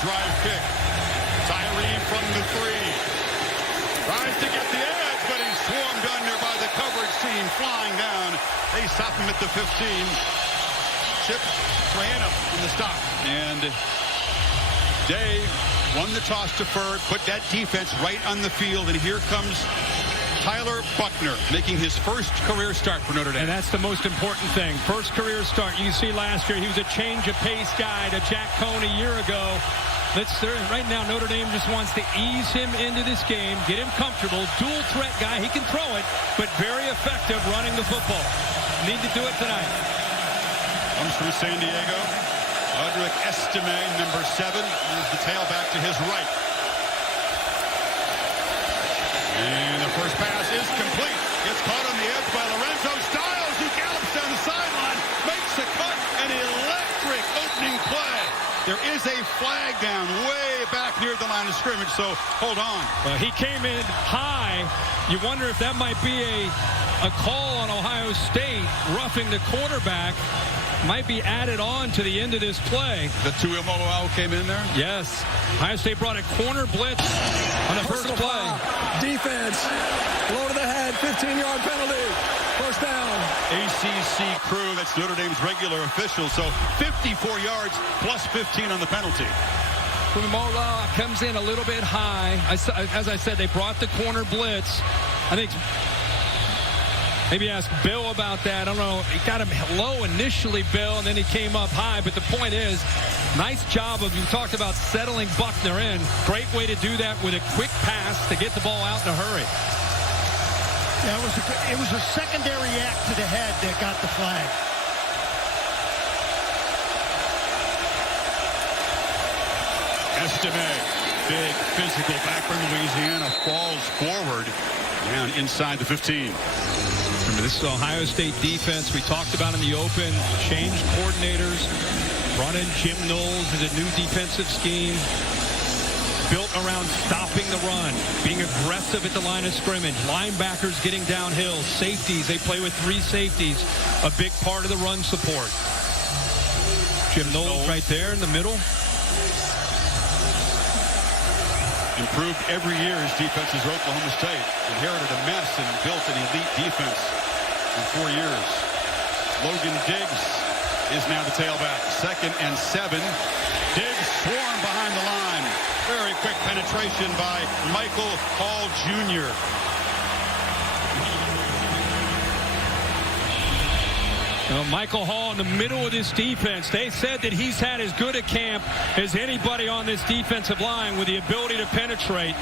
drive kick. Tyree from the 3. Tries to get the edge, but he's swarmed under by the coverage team, flying down. They stop him at the 15. Chip Trahanum on the stop. And Day won the toss deferred, put that defense right on the field, and here comes Tyler Buckner making his first career start for Notre Dame. And that's the most important thing. First career start. You see last year he was a change of pace guy to Jack Cohn a year ago. Right now Notre Dame just wants to ease him into this game, get him comfortable. Dual threat guy. He can throw it, but very effective running the football. Need to do it tonight. Comes from San Diego. Audric Estime, number 7. Here's the tailback to his right. And the first pass is complete. Gets caught on the edge by Lorenzo Styles, who gallops down the sideline, makes the cut, an electric opening play. There is a flag down way back near the line of scrimmage, so hold on. Well, he came in high. You wonder if that might be a call on Ohio State roughing the quarterback. Might be added on to the end of this play. The Tuimoloau came in there? Yes. Ohio State brought a corner blitz on the first play. Defense. Low to the head. 15-yard penalty. First down. ACC crew. That's Notre Dame's regular official. So 54 yards plus 15 on the penalty. Tuimoloau comes in a little bit high. As I said, they brought the corner blitz. I think maybe ask Bill about that. I don't know. He got him low initially, Bill, and then he came up high. But the point is, nice job of, you talked about settling Buckner in. Great way to do that with a quick pass to get the ball out in a hurry. Yeah, it was a secondary act to the head that got the flag. Estime, big physical back from Louisiana, falls forward down inside the 15. Remember, this is Ohio State defense we talked about in the open. Changed coordinators, brought in Jim Knowles as a new defensive scheme. Built around stopping the run, being aggressive at the line of scrimmage. Linebackers getting downhill. Safeties, they play with 3 safeties. A big part of the run support. Jim Knowles right there in the middle. Improved every year as defenses Oklahoma State. Inherited a mess and built an elite defense in 4 years. Logan Diggs is now the tailback. 2nd and 7. Diggs swarmed behind the line. Very quick penetration by Michael Hall Jr. Michael Hall in the middle of this defense. They said that he's had as good a camp as anybody on this defensive line with the ability to penetrate.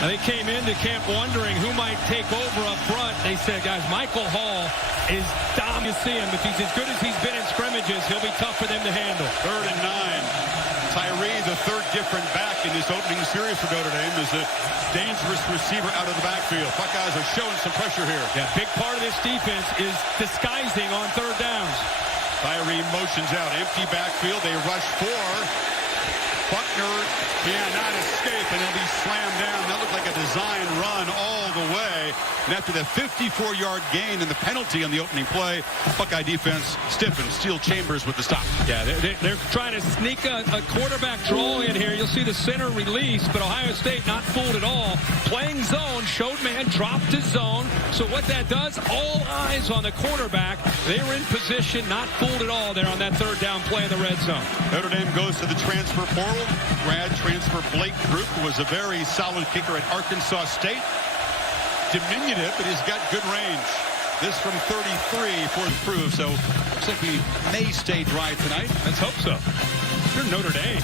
Now, they came into camp wondering who might take over up front. They said, guys, Michael Hall is dominant. See him. If he's as good as he's been in scrimmages, he'll be tough for them to handle. 3rd and 9. Tyree, the 3rd different back in this opening series for Notre Dame, is a dangerous receiver out of the backfield. Buckeyes are showing some pressure here. Yeah, big part of this defense is disguising on 3rd downs. Tyree motions out. Empty backfield. They rush 4. Buckner cannot escape, and he'll be slammed down. That looked like a design run all the way. And after that 54-yard gain and the penalty on the opening play, Buckeye defense stiffens. Steel Chambers with the stop. Yeah, they're trying to sneak a quarterback draw in here. You'll see the center release, but Ohio State not fooled at all. Playing zone, showed man, dropped his zone. So what that does, all eyes on the quarterback. They were in position, not fooled at all there on that 3rd down play in the red zone. Notre Dame goes to the transfer portal. Grad transfer Blake Group was a very solid kicker at Arkansas State. Diminutive, but he's got good range. This from 33 for the prove, so looks like he may stay dry tonight. Let's hope so. You're Notre Dame.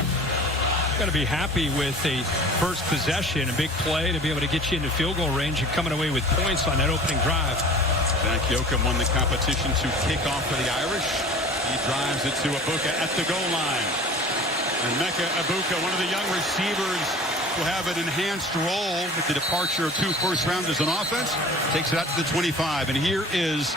Got to be happy with a first possession, a big play to be able to get you into field goal range and coming away with points on that opening drive. Zach Yoakum won the competition to kick off for the Irish. He drives it to Abuka at the goal line. And Mecca Abuka, one of the young receivers, will have an enhanced role with the departure of 2 first-rounders on offense. Takes it out to the 25. And here is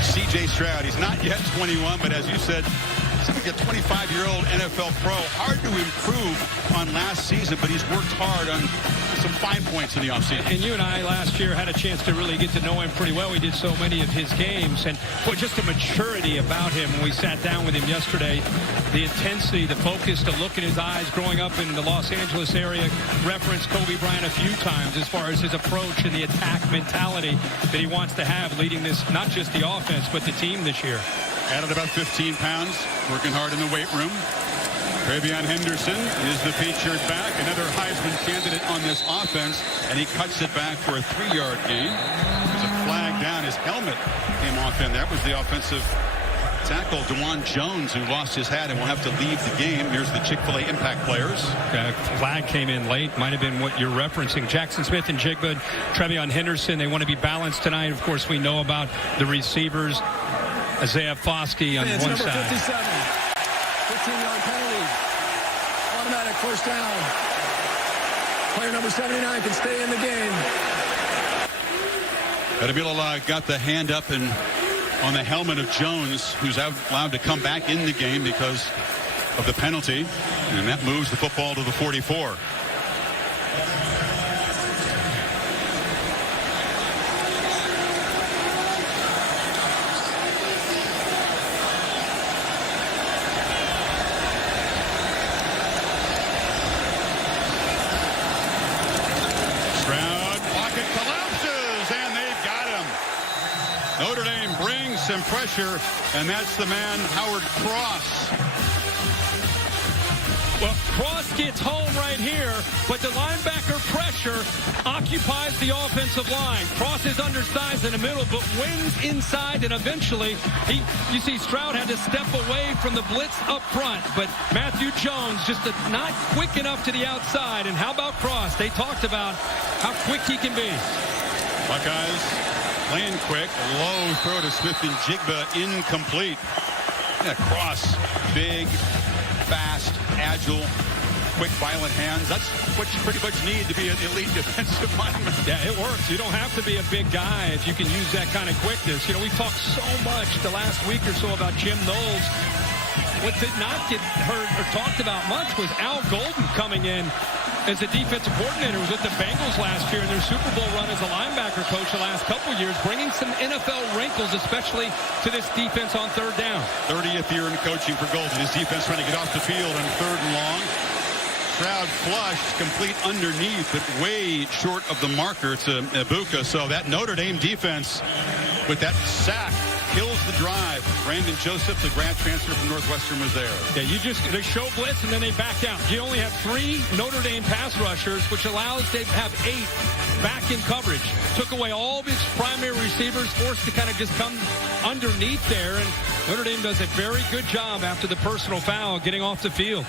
C.J. Stroud. He's not yet 21, but as you said, he's like a 25-year-old NFL pro. Hard to improve on last season, but he's worked hard on some fine points in the offseason. And you and I last year had a chance to really get to know him pretty well. We did so many of his games, and just the maturity about him when we sat down with him yesterday, the intensity, the focus, to look in his eyes growing up in the Los Angeles area, referenced Kobe Bryant a few times as far as his approach and the attack mentality that he wants to have leading this, not just the offense, but the team this year. Added about 15 pounds, working hard in the weight room. Travion Henderson is the featured back, another Heisman candidate on this offense, and he cuts it back for a 3-yard gain. There's a flag down. His helmet came off in. That was the offensive tackle, DeJuan Jones, who lost his hat and will have to leave the game. Here's the Chick-fil-A impact players. Flag came in late. Might have been what you're referencing. Jackson Smith and Jigba, Travion Henderson, they want to be balanced tonight. Of course, we know about the receivers. Isaiah Foskey on one number side. 57. 15-yard penalty. Automatic first down. Player number 79 can stay in the game. Adamila got the hand up and on the helmet of Jones, who's allowed to come back in the game because of the penalty. And that moves the football to the 44. Notre Dame brings some pressure, and that's the man, Howard Cross. Well, Cross gets home right here, but the linebacker pressure occupies the offensive line. Cross is undersized in the middle, but wins inside, and eventually, you see Stroud had to step away from the blitz up front, but Matthew Jones just not quick enough to the outside. And how about Cross? They talked about how quick he can be. Buckeyes playing quick, low throw to Smith and Jigba, incomplete. Yeah, Cross, big, fast, agile, quick, violent hands. That's what you pretty much need to be an elite defensive lineman. Yeah, it works. You don't have to be a big guy if you can use that kind of quickness. You know, we've talked so much the last week or so about Jim Knowles. What did not get heard or talked about much was Al Golden coming in as a defensive coordinator. Was with the Bengals last year in their Super Bowl run as a linebacker coach the last couple years, bringing some NFL wrinkles, especially to this defense on third down. 30th year in coaching for Golden. His defense trying to get off the field on 3rd and long. Stroud flushed, complete underneath, but way short of the marker to Ibuka. So that Notre Dame defense with that sack kills the drive. Brandon Joseph, the grad transfer from Northwestern, was there. Yeah, they show blitz and then they back out. You only have 3 Notre Dame pass rushers, which allows they to have 8 back in coverage. Took away all of his primary receivers, forced to kind of just come underneath there, and Notre Dame does a very good job after the personal foul getting off the field.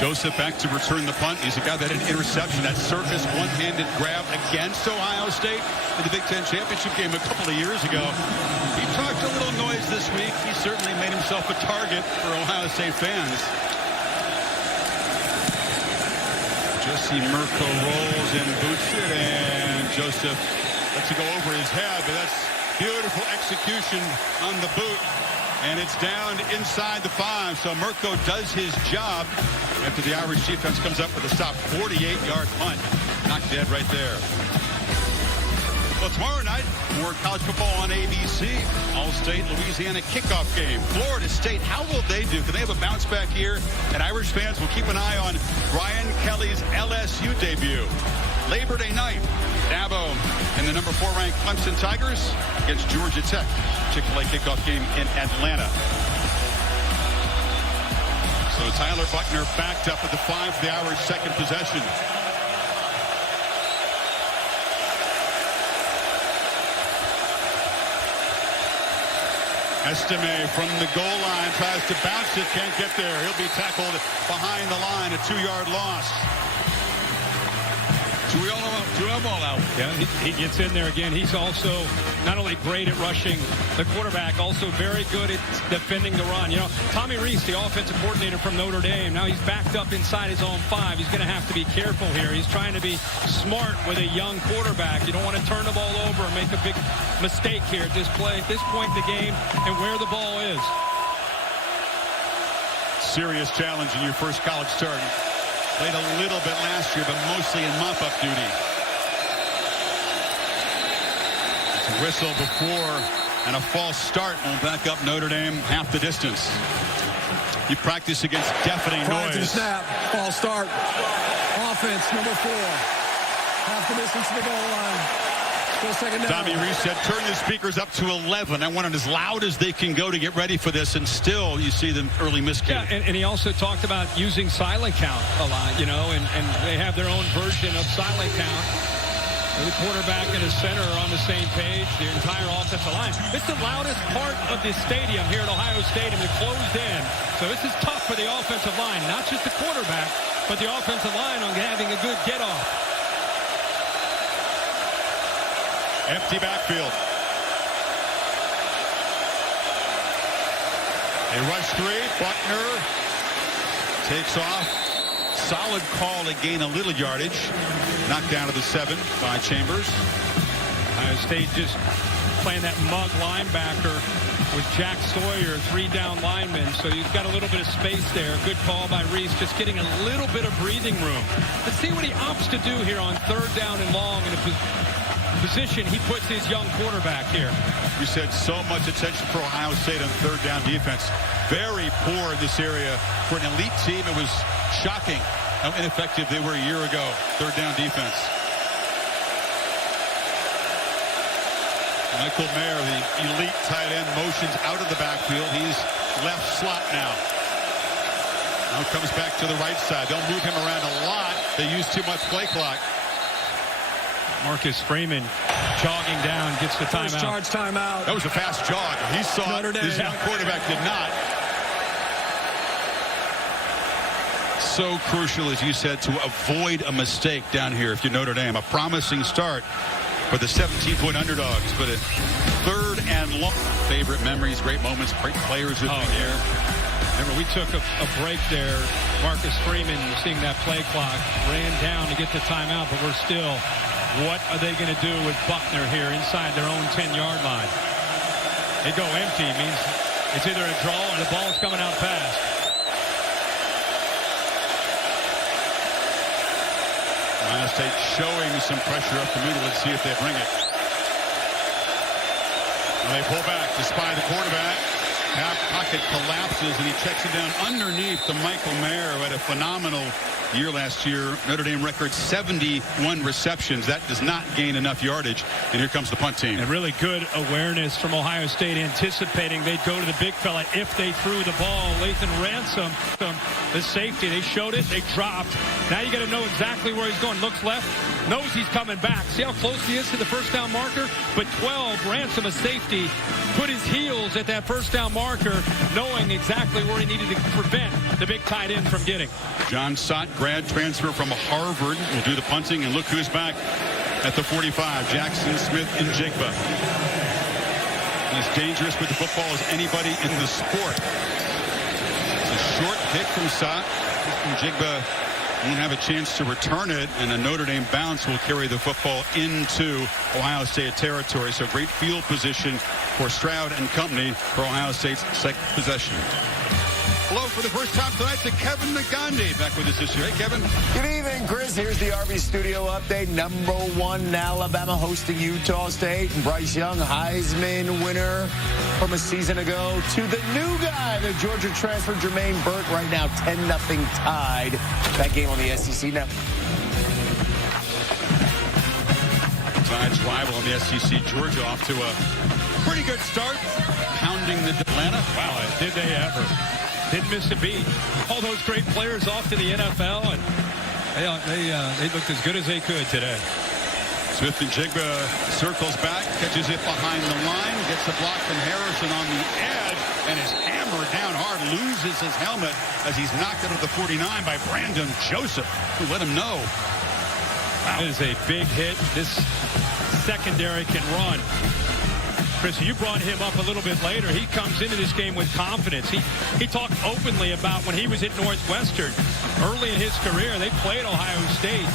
Joseph back to return the punt. He's a guy that had an interception, that circus one-handed grab against Ohio State in the Big Ten championship game a couple of years ago. He talked a little noise this week. He certainly made himself a target for Ohio State fans. Jesse Mirko rolls and boots it, and Joseph lets it go over his head, but that's beautiful execution on the boot. And it's down inside the 5. So Mirko does his job after the Irish defense comes up with a stop. 48-yard punt. Knocked dead right there. Well, tomorrow night, more college football on ABC. All-State Louisiana kickoff game. Florida State, how will they do? Can they have a bounce back here? And Irish fans will keep an eye on Brian Kelly's LSU debut. Labor Day night, Dabo and the number 4 ranked Clemson Tigers against Georgia Tech. Chick-fil-A kickoff game in Atlanta. So Tyler Buckner backed up at the 5 for the Irish second possession. Estime from the goal line tries to bounce it, can't get there. He'll be tackled behind the line, a 2-yard loss. All out. Yeah, he gets in there again. He's also not only great at rushing the quarterback, also very good at defending the run. You know, Tommy Rees, the offensive coordinator from Notre Dame, now he's backed up inside his own 5. He's going to have to be careful here. He's trying to be smart with a young quarterback. You don't want to turn the ball over and make a big mistake here at this point in the game and where the ball is. Serious challenge in your first college start. Played a little bit last year, but mostly in mop-up duty. It's a whistle before, and a false start will back up Notre Dame half the distance. You practice against deafening Prior to the noise. snap, false start. Offense, number 4. Half the distance to the goal line. Still second down. Tommy Rees said, turn the speakers up to 11. I want it as loud as they can go to get ready for this, and still you see them early miscue. Yeah, and he also talked about using silent count a lot, you know, and they have their own version of silent count. The quarterback and his center are on the same page, the entire offensive line. It's the loudest part of the stadium here at Ohio State, and they're closed in. So this is tough for the offensive line, not just the quarterback, but the offensive line on having a good get-off. Empty backfield. They rush 3. Buckner takes off. Solid call to gain a little yardage. Knocked down to the 7 by Chambers. Ohio State just playing that mug linebacker with Jack Sawyer, 3 down linemen. So you've got a little bit of space there. Good call by Reese, just getting a little bit of breathing room. Let's see what he opts to do here on 3rd down and long in a position he puts his young quarterback here. You said so much attention for Ohio State on 3rd down defense. Very poor in this area. For an elite team, it was shocking how ineffective they were a year ago. 3rd down defense. Michael Mayer, the elite tight end, motions out of the backfield. He's left slot now. Now comes back to the right side. They'll move him around a lot. They use too much play clock. Marcus Freeman jogging down, gets the timeout. First charge timeout. That was a fast jog. He saw it. His young quarterback did not. So crucial, as you said, to avoid a mistake down here if you're Notre Dame. A promising start for the 17-point underdogs, but a 3rd and long. Favorite memories, great moments, great players with me here. Remember, we took a break there. Marcus Freeman, seeing that play clock, ran down to get the timeout, but we're still, what are they going to do with Buckner here inside their own 10-yard line? They go empty, means it's either a draw or the ball's coming out fast. Ohio State showing some pressure up the middle. Let's see if they bring it. Well, they pull back to spy the quarterback. Half pocket collapses, and he checks it down underneath to Michael Mayer, who had a phenomenal year last year. Notre Dame record 71 receptions. That does not gain enough yardage. And here comes the punt team. And really good awareness from Ohio State, anticipating they'd go to the big fella if they threw the ball. Lathan Ransom, the safety, they showed it, they dropped. Now you got to know exactly where he's going. Looks left, knows he's coming back. See how close he is to the first down marker? But 12, Ransom, a safety, put his heels at that first down marker, knowing exactly where he needed to prevent the big tight end from getting. John Sott, grad transfer from Harvard, will do the punting, and look who's back at the 45. Jackson Smith and Jigba. As dangerous with the football as anybody in the sport. It's a short kick from Sott. Jigba won't have a chance to return it, and a Notre Dame bounce will carry the football into Ohio State territory. So great field position for Stroud and company for Ohio State's second possession. Hello for the first time tonight to Kevin McGandhi back with us this year. Hey, Kevin. Good evening, Chris. Here's the RV Studio update. Number 1, Alabama hosting Utah State. And Bryce Young, Heisman winner from a season ago, to the new guy, the Georgia transfer, Jermaine Burke. Right now, 10-0 tied. That game on the SEC Network. Tide's rival in the SEC, Georgia, off to a pretty good start, pounding the Atlanta. Wow, did they ever. Didn't miss a beat. All those great players off to the NFL, and they looked as good as they could today. Smith and Jigba circles back, catches it behind the line, gets the block from Harrison on the edge, and is hammered down hard, loses his helmet as he's knocked out of the 49 by Brandon Joseph, who let him know. Wow. It is a big hit. This secondary can run. Chris, you brought him up a little bit later. He comes into this game with confidence. He talked openly about when he was at Northwestern. Early in his career, they played Ohio State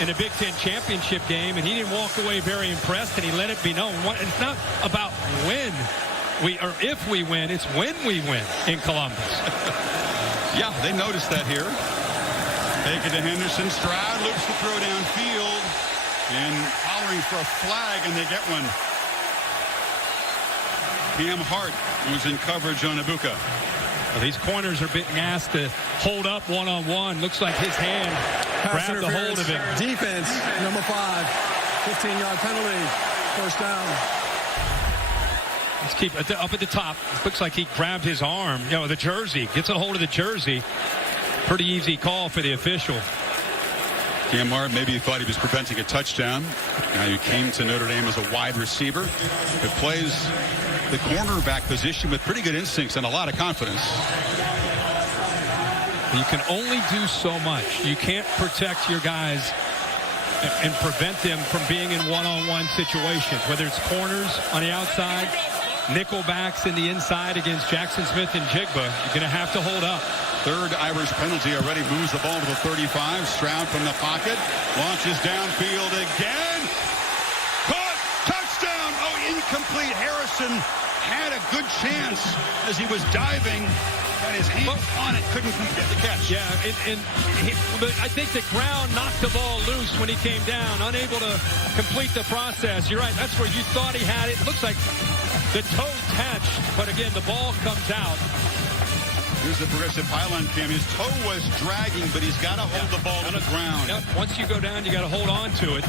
in a Big Ten championship game, and he didn't walk away very impressed, and he let it be known. It's not about when or if we win, it's when we win in Columbus. Yeah, they noticed that here. Take it to Henderson. Stroud looks to throw downfield. And hollering for a flag, and they get one. Cam Hart was in coverage on Ibuka. Well, these corners are being asked to hold up one-on-one. Looks like his hand grabbed the hold of him. Defense, number 5. 15-yard penalty. First down. Let's keep it up at the top. Looks like he grabbed his arm. You know, the jersey. Gets a hold of the jersey. Pretty easy call for the official. Cam Hart, maybe he thought he was preventing a touchdown. Now he came to Notre Dame as a wide receiver. But plays the cornerback position with pretty good instincts and a lot of confidence. You can only do so much. You can't protect your guys and prevent them from being in one-on-one situations, whether it's corners on the outside, nickelbacks in the inside against Jackson Smith and Jigba. You're going to have to hold up. Third Irish penalty already, moves the ball to the 35. Stroud from the pocket, launches downfield again. Caught, touchdown. Oh, incomplete. Harrison had a good chance as he was diving. Got his hands on it, couldn't get the catch. Yeah, but I think the ground knocked the ball loose when he came down, unable to complete the process. You're right, that's where you thought he had it. It looks like the toe touched, but again, the ball comes out. Here's the progressive pylon cam. His toe was dragging, but he's got to hold the ball to the ground. Yep. Once you go down, you got to hold on to it.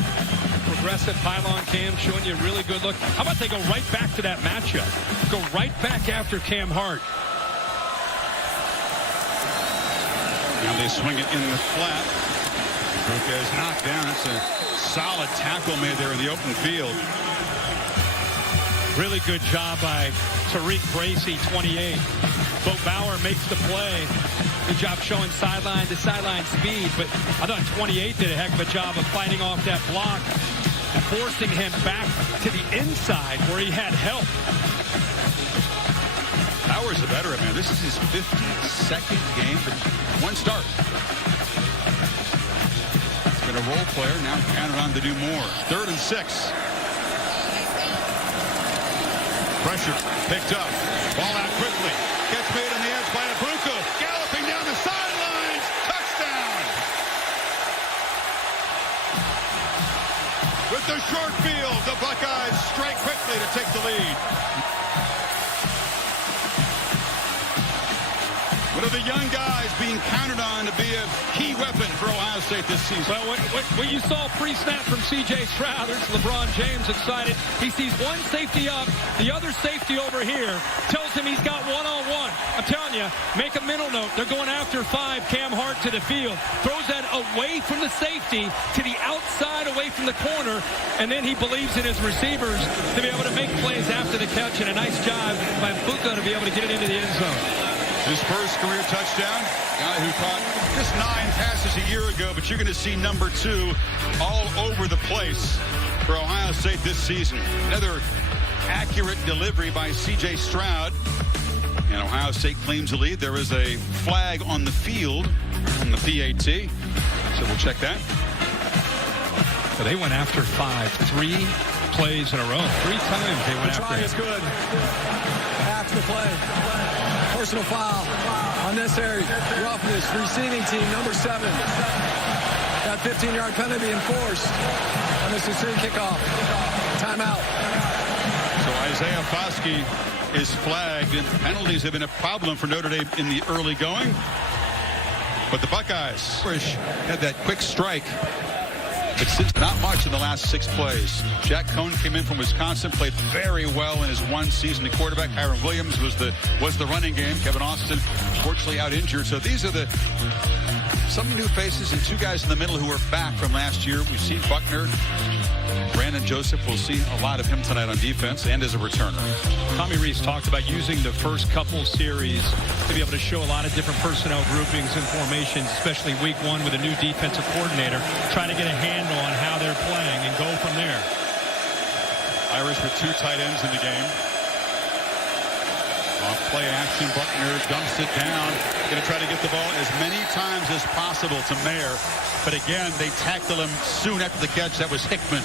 Progressive pylon cam showing you a really good look. How about they go right back to that matchup? Go right back after Cam Hart. Now they swing it in the flat. Ibuka is knocked down. That's a solid tackle made there in the open field. Really good job by Tariq Bracy, 28. Bo Bauer makes the play. Good job showing sideline to sideline speed, but I thought 28 did a heck of a job of fighting off that block and forcing him back to the inside where he had help. Bauer's a veteran, man. This is his 52nd game, but one start. He's been a role player, now counted on to do more. 3rd and 6. Pressure picked up. Ball out quickly. Gets made on the edge by Ibuka. Galloping down the sidelines. Touchdown. With the short field, the Buckeyes strike quickly to take the lead. One of the young guys being counted on to be a key weapon for Ohio State this season. Well, what you saw pre-snap from C.J. Stroud, there's LeBron James excited. He sees one safety up, the other safety over here, tells him he's got one-on-one. I'm telling you, make a mental note. They're going after 5, Cam Hart to the field. Throws that away from the safety to the outside, away from the corner, and then he believes in his receivers to be able to make plays after the catch, and a nice job by Ibuka to be able to get it into the end zone. His first career touchdown, guy who caught just 9 passes a year ago, but you're going to see number 2 all over the place for Ohio State this season. Another accurate delivery by C.J. Stroud. And Ohio State claims the lead. There is a flag on the field on the PAT, so we'll check that. So they went after 5, 3 plays in a row. 3 times they went after him. The try is good. After the play. Personal foul. Unnecessary roughness. Receiving team, number 7. That 15-yard penalty enforced on this extreme kickoff. Timeout. So Isaiah Foskey is flagged, and penalties have been a problem for Notre Dame in the early going. But the Buckeyes had that quick strike. But since not much in the last 6 plays. Jack Cohn came in from Wisconsin, played very well in his one season at quarterback. Kyron Williams was the running game. Kevin Austin, fortunately, out injured. So these are some new faces and 2 guys in the middle who are back from last year. We've seen Buckner, Brandon Joseph. We'll see a lot of him tonight on defense and as a returner. Tommy Rees talked about using the first couple series to be able to show a lot of different personnel groupings and formations, especially week 1 with a new defensive coordinator, try to get a handle on how they're playing and go from there. Irish with 2 tight ends in the game. Off play action, Buckner dumps it down. Going to try to get the ball as many times as possible to Mayer. But again, they tackle him soon after the catch. That was Hickman.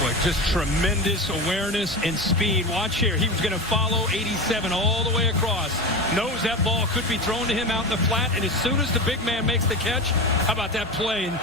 Boy, just tremendous awareness and speed. Watch here. He was going to follow 87 all the way across. Knows that ball could be thrown to him out in the flat, and as soon as the big man makes the catch, how about that play? And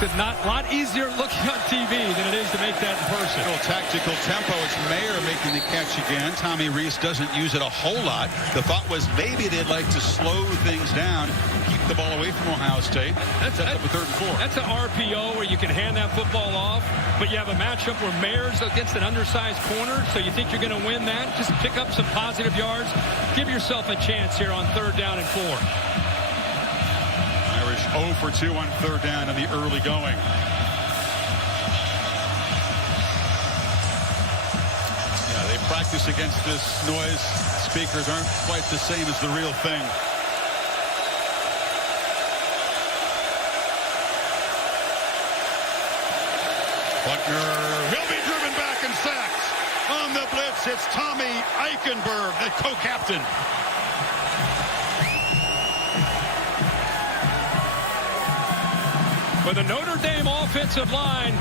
it's a lot easier looking on TV than it is to make that in person. Little tactical tempo. It's Mayer making the catch again. Tommy Reese doesn't use it a whole lot. The thought was maybe they'd like to slow things down, keep the ball away from Ohio State. That's up with 3rd and 4. That's an RPO where you can hand that football off, but you have a matchup where Mayer's against an undersized corner, so you think you're going to win that. Just pick up some positive yards. Give yourself a chance here on 3rd down and 4. 0 for 2 on 3rd down in the early going. Yeah, they practice against this noise. Speakers aren't quite the same as the real thing. Buckner, he'll be driven back and sacked. On the blitz, it's Tommy Eichenberg, the co-captain. For the Notre Dame offensive line,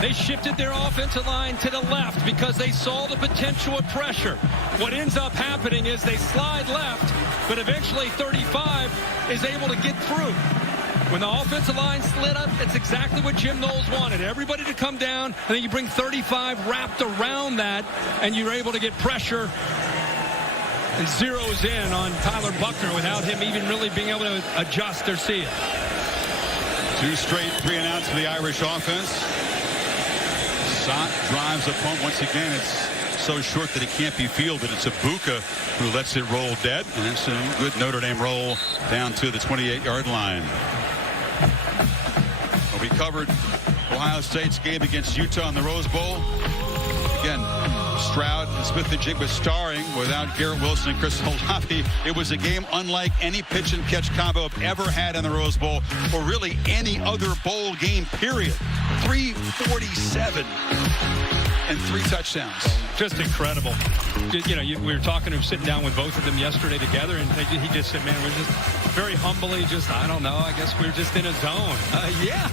they shifted their offensive line to the left because they saw the potential of pressure. What ends up happening is they slide left, but eventually 35 is able to get through. When the offensive line slid up, it's exactly what Jim Knowles wanted. Everybody to come down, and then you bring 35 wrapped around that, and you're able to get pressure and zeroes in on Tyler Buckner without him even really being able to adjust or see it. 2 straight 3-and-outs for the Irish offense. Sott drives the punt once again. It's so short that it can't be fielded. It's Ibuka who lets it roll dead, and it's a good Notre Dame roll down to the 28-yard line. Well, we covered Ohio State's game against Utah in the Rose Bowl. Again, Stroud and Smith-Njigba starring without Garrett Wilson and Chris Olave. It was a game unlike any pitch and catch combo I've ever had in the Rose Bowl, or really any other bowl game, period. 347 and 3 touchdowns. Just incredible. You know, we were talking to him, sitting down with both of them yesterday together, and he just said, man, we're just very humbly just, I don't know, I guess we're just in a zone. Yeah,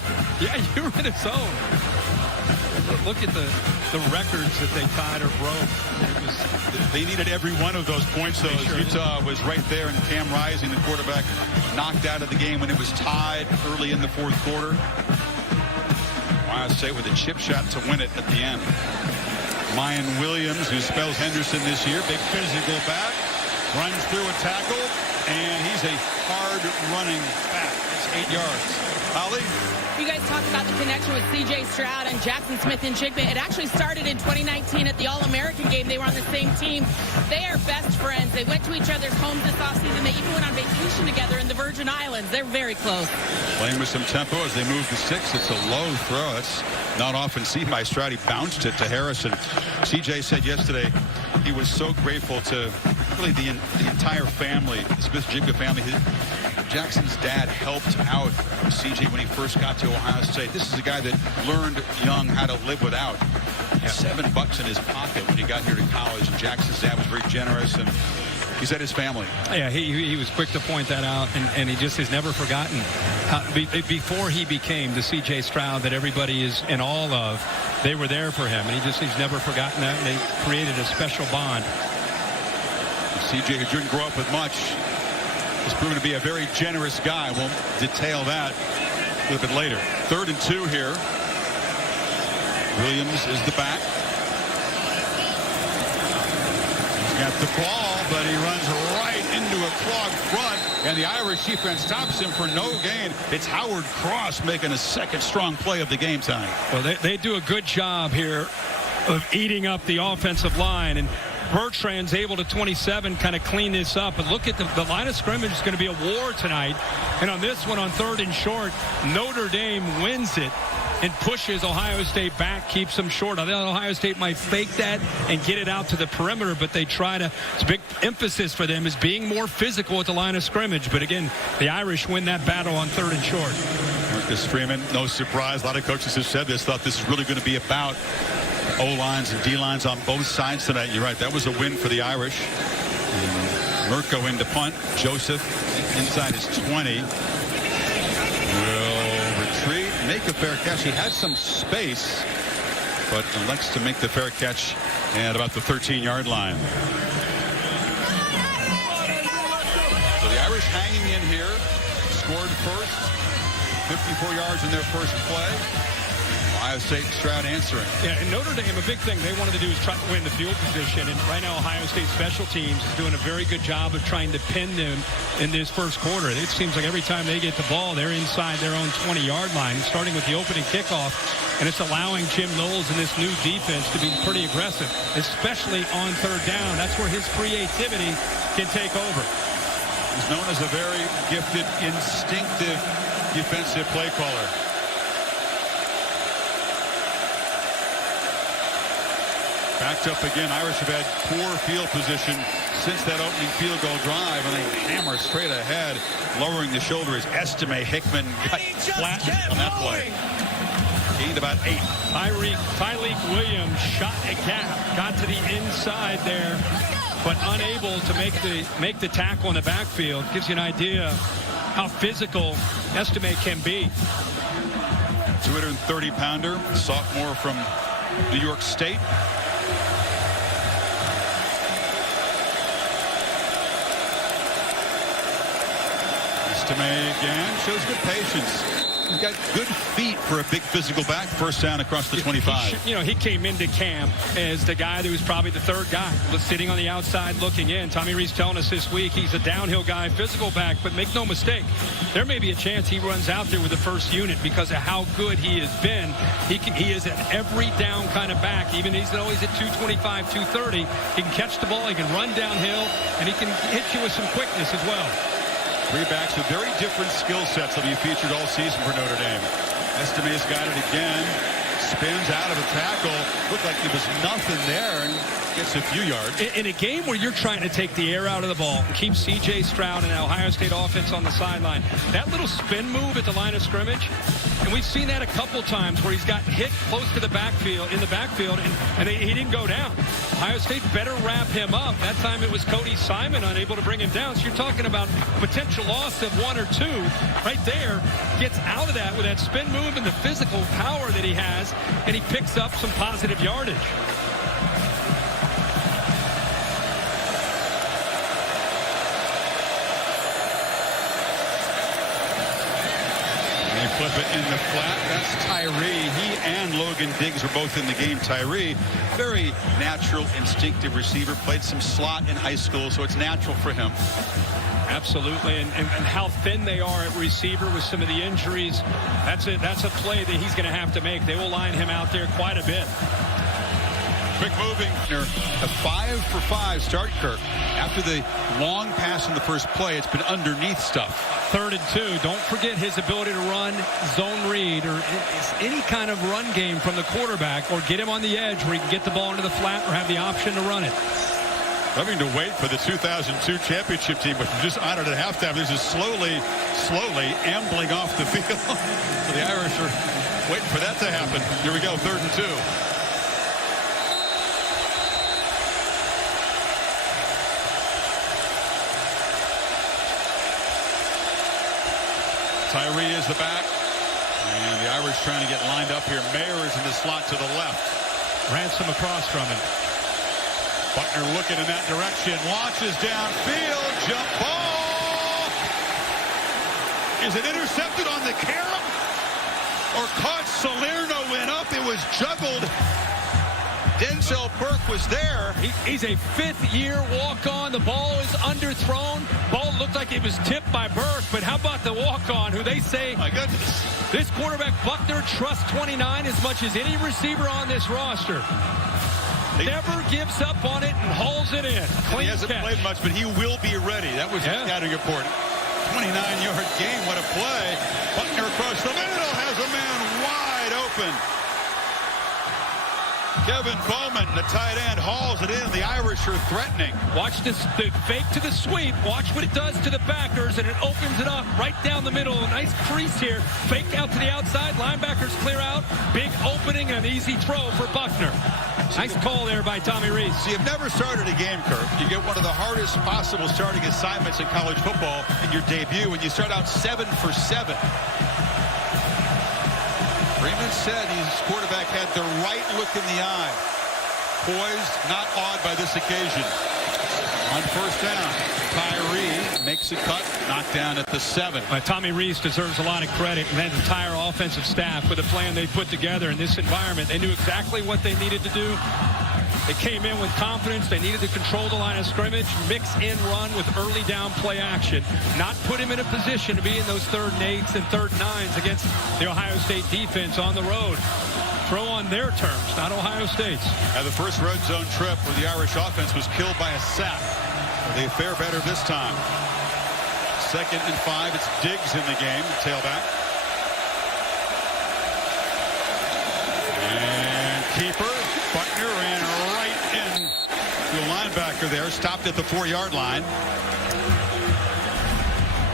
you were in a zone. Look at the records that they tied or broke. They needed every one of those points, though. Sure Utah was right there, and Cam Rising, the quarterback, knocked out of the game when it was tied early in the 4th quarter. Ohio State with a chip shot to win it at the end. Mayan Williams, who spells Henderson this year, big physical back, runs through a tackle, and he's a hard-running back. It's 8 yards. Holly? You guys talked about the connection with C.J. Stroud and Jackson Smith-Njigba. It actually started in 2019 at the All-American game. They were on the same team. They are best friends. They went to each other's homes this offseason. They even went on vacation together in the Virgin Islands. They're very close. Playing with some tempo as they move to 6. It's a low throw. That's not often seen by Stroud. He bounced it to Harrison. C.J. said yesterday he was so grateful to really the entire family, the Smith-Njigba family. Jackson's dad helped out C.J. when he first got to Ohio State. This is a guy that learned young how to live without. $7 in his pocket when he got here to college, and Jackson's dad was very generous, and he's at his family. Yeah, he was quick to point that out, and he just has never forgotten how, before he became the C.J. Stroud that everybody is in awe of. They were there for him, and he's never forgotten that, and they created a special bond. C.J., who didn't grow up with much, has proven to be a very generous guy. We'll detail that a little bit later. 3rd and 2 here. Williams is the back. He's got the ball, but he runs right into a clogged front, and the Irish defense stops him for no gain. It's Howard Cross making a second strong play of the game time. Well, they do a good job here of eating up the offensive line, and Bertrand's able to 27 kind of clean this up. But look at the line of scrimmage is going to be a war tonight. And on this one, on 3rd and short, Notre Dame wins it and pushes Ohio State back, keeps them short. I think Ohio State might fake that and get it out to the perimeter, but they try to. It's a big emphasis for them is being more physical at the line of scrimmage. But again, the Irish win that battle on 3rd and short. Marcus Freeman, no surprise. A lot of coaches have said this, thought this is really going to be about O-lines and D-lines on both sides tonight. You're right. That was a win for the Irish. And Mirko into punt. Joseph inside his 20. Will retreat, make a fair catch. He had some space. but elects to make the fair catch at about the 13-yard line. So the Irish hanging in here, scored first, 54 yards in their first play. Ohio State, Stroud answering. Yeah, and Notre Dame, a big thing they wanted to do is try to win the field position. And right now, Ohio State special teams is doing a very good job of trying to pin them in this first quarter. It seems like every time they get the ball, they're inside their own 20-yard line, starting with the opening kickoff. And it's allowing Jim Knowles and this new defense to be pretty aggressive, especially on third down. That's where his creativity can take over. He's known as a very gifted, instinctive defensive play caller. Backed up again. Irish have had poor field position since that opening field goal drive, and they hammer straight ahead, lowering the shoulder as Estime Hickman got flattened on that play. Gained about 8. Tyleek Williams shot a gap, got to the inside there, but unable to make the tackle in the backfield. Gives you an idea how physical Estime can be. 230-pounder, sophomore from New York State. Estime again shows good patience. He's got good feet for a big physical back. First down across the 25. He came into camp as the guy that was probably the third guy, sitting on the outside looking in. Tommy Rees telling us this week he's a downhill guy, physical back, but make no mistake, there may be a chance he runs out there with the first unit because of how good he has been. He is an every down kind of back. Even he's always at 225, 230. He can catch the ball, he can run downhill, and he can hit you with some quickness as well. 3 backs with very different skill sets will be featured all season for Notre Dame. Estime's got it again. Spins out of a tackle. Looked like there was nothing there and gets a few yards. In a game where you're trying to take the air out of the ball and keep C.J. Stroud and Ohio State offense on the sideline, that little spin move at the line of scrimmage, and we've seen that a couple times where he's got hit close to the backfield, and he didn't go down. Ohio State better wrap him up. That time it was Cody Simon unable to bring him down. So you're talking about potential loss of 1 or 2 right there. Gets out of that with that spin move and the physical power that he has, and he picks up some positive yardage. They flip it in the flat. That's Tyree. He and Logan Diggs were both in the game. Tyree, very natural, instinctive receiver. Played some slot in high school, so it's natural for him. Absolutely, and how thin they are at receiver with some of the injuries. That's a play that he's going to have to make. They will line him out there quite a bit. Quick moving. A 5-for-5 start, Kirk. After the long pass in the first play, it's been underneath stuff. 3rd and 2. Don't forget his ability to run zone read or any kind of run game from the quarterback, or get him on the edge where he can get the ball into the flat or have the option to run it. Having to wait for the 2002 championship team, but just honored at halftime. This is slowly ambling off the field. So the Irish are waiting for that to happen. Here we go, 3rd and 2. Tyree is the back. And the Irish trying to get lined up here. Mayer is in the slot to the left. Ransom across from him. Buckner looking in that direction. Launches downfield. Jump ball. Is it intercepted on the carom? Or caught? Salerno went up. It was juggled. Denzel Burke was there. He's a 5th-year walk-on. The ball is underthrown. Ball looked like it was tipped by Burke, but how about the walk-on, who they say, my goodness, this quarterback Buckner trusts 29 as much as any receiver on this roster. Never gives up on it and hauls it in. He hasn't played much, but he will be ready. That was his scouting report. 29-yard game. What a play. Buckner across the middle has a man wide open. Kevin Bowman, the tight end, hauls it in. The Irish are threatening. Watch this, the fake to the sweep. Watch what it does to the backers, and it opens it up right down the middle. A nice crease here. Fake out to the outside. Linebackers clear out. Big opening and an easy throw for Buckner. Nice call there by Tommy Rees. So you've never started a game, Kirk. You get one of the hardest possible starting assignments in college football in your debut when you start out 7 for 7. Freeman said his quarterback had the right look in the eye. Poised, not awed by this occasion. On first down, Tyree makes a cut, knocked down at the 7. Tommy Rees deserves a lot of credit, and that entire offensive staff for the plan they put together in this environment. They knew exactly what they needed to do. They came in with confidence. They needed to control the line of scrimmage, mix in run with early down play action, not put him in a position to be in those 3rd and 8s and 3rd and 9s against the Ohio State defense on the road. Throw on their terms, not Ohio State's. The first red zone trip where the Irish offense was killed by a sack. They fare better this time. 2nd and 5. It's Diggs in the game, tailback. And keeper, Butner ran right in to a linebacker there, stopped at the 4-yard line.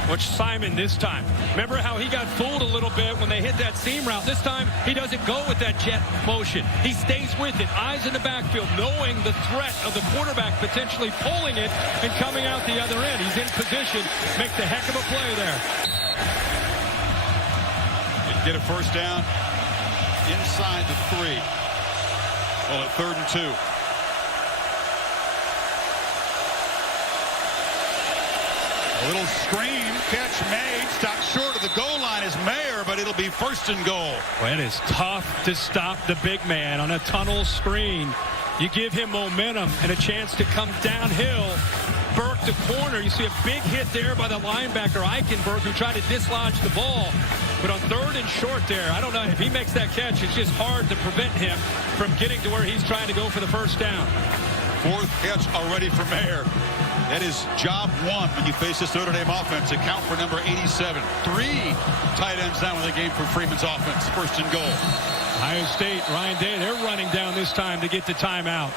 Watch Simon this time. Remember how he got fooled a little bit when they hit that seam route? This time, he doesn't go with that jet motion. He stays with it, eyes in the backfield, knowing the threat of the quarterback potentially pulling it and coming out the other end. He's in position, makes a heck of a play there. Didn't get a first down inside the 3. Well, at 3rd and 2. A little screen, catch made, stopped short of the goal line is Mayer, but it'll be 1st and goal. Well, it is tough to stop the big man on a tunnel screen. You give him momentum and a chance to come downhill. Burke the corner. You see a big hit there by the linebacker, Eichenberg, who tried to dislodge the ball. But on 3rd and short there, I don't know if he makes that catch. It's just hard to prevent him from getting to where he's trying to go for the first down. 4th catch already for Mayer. That is job 1 when you face this Notre Dame offense. Account for number 87. 3 tight ends down in the game for Freeman's offense. 1st and goal. Ohio State, Ryan Day, they're running down this time to get the timeout.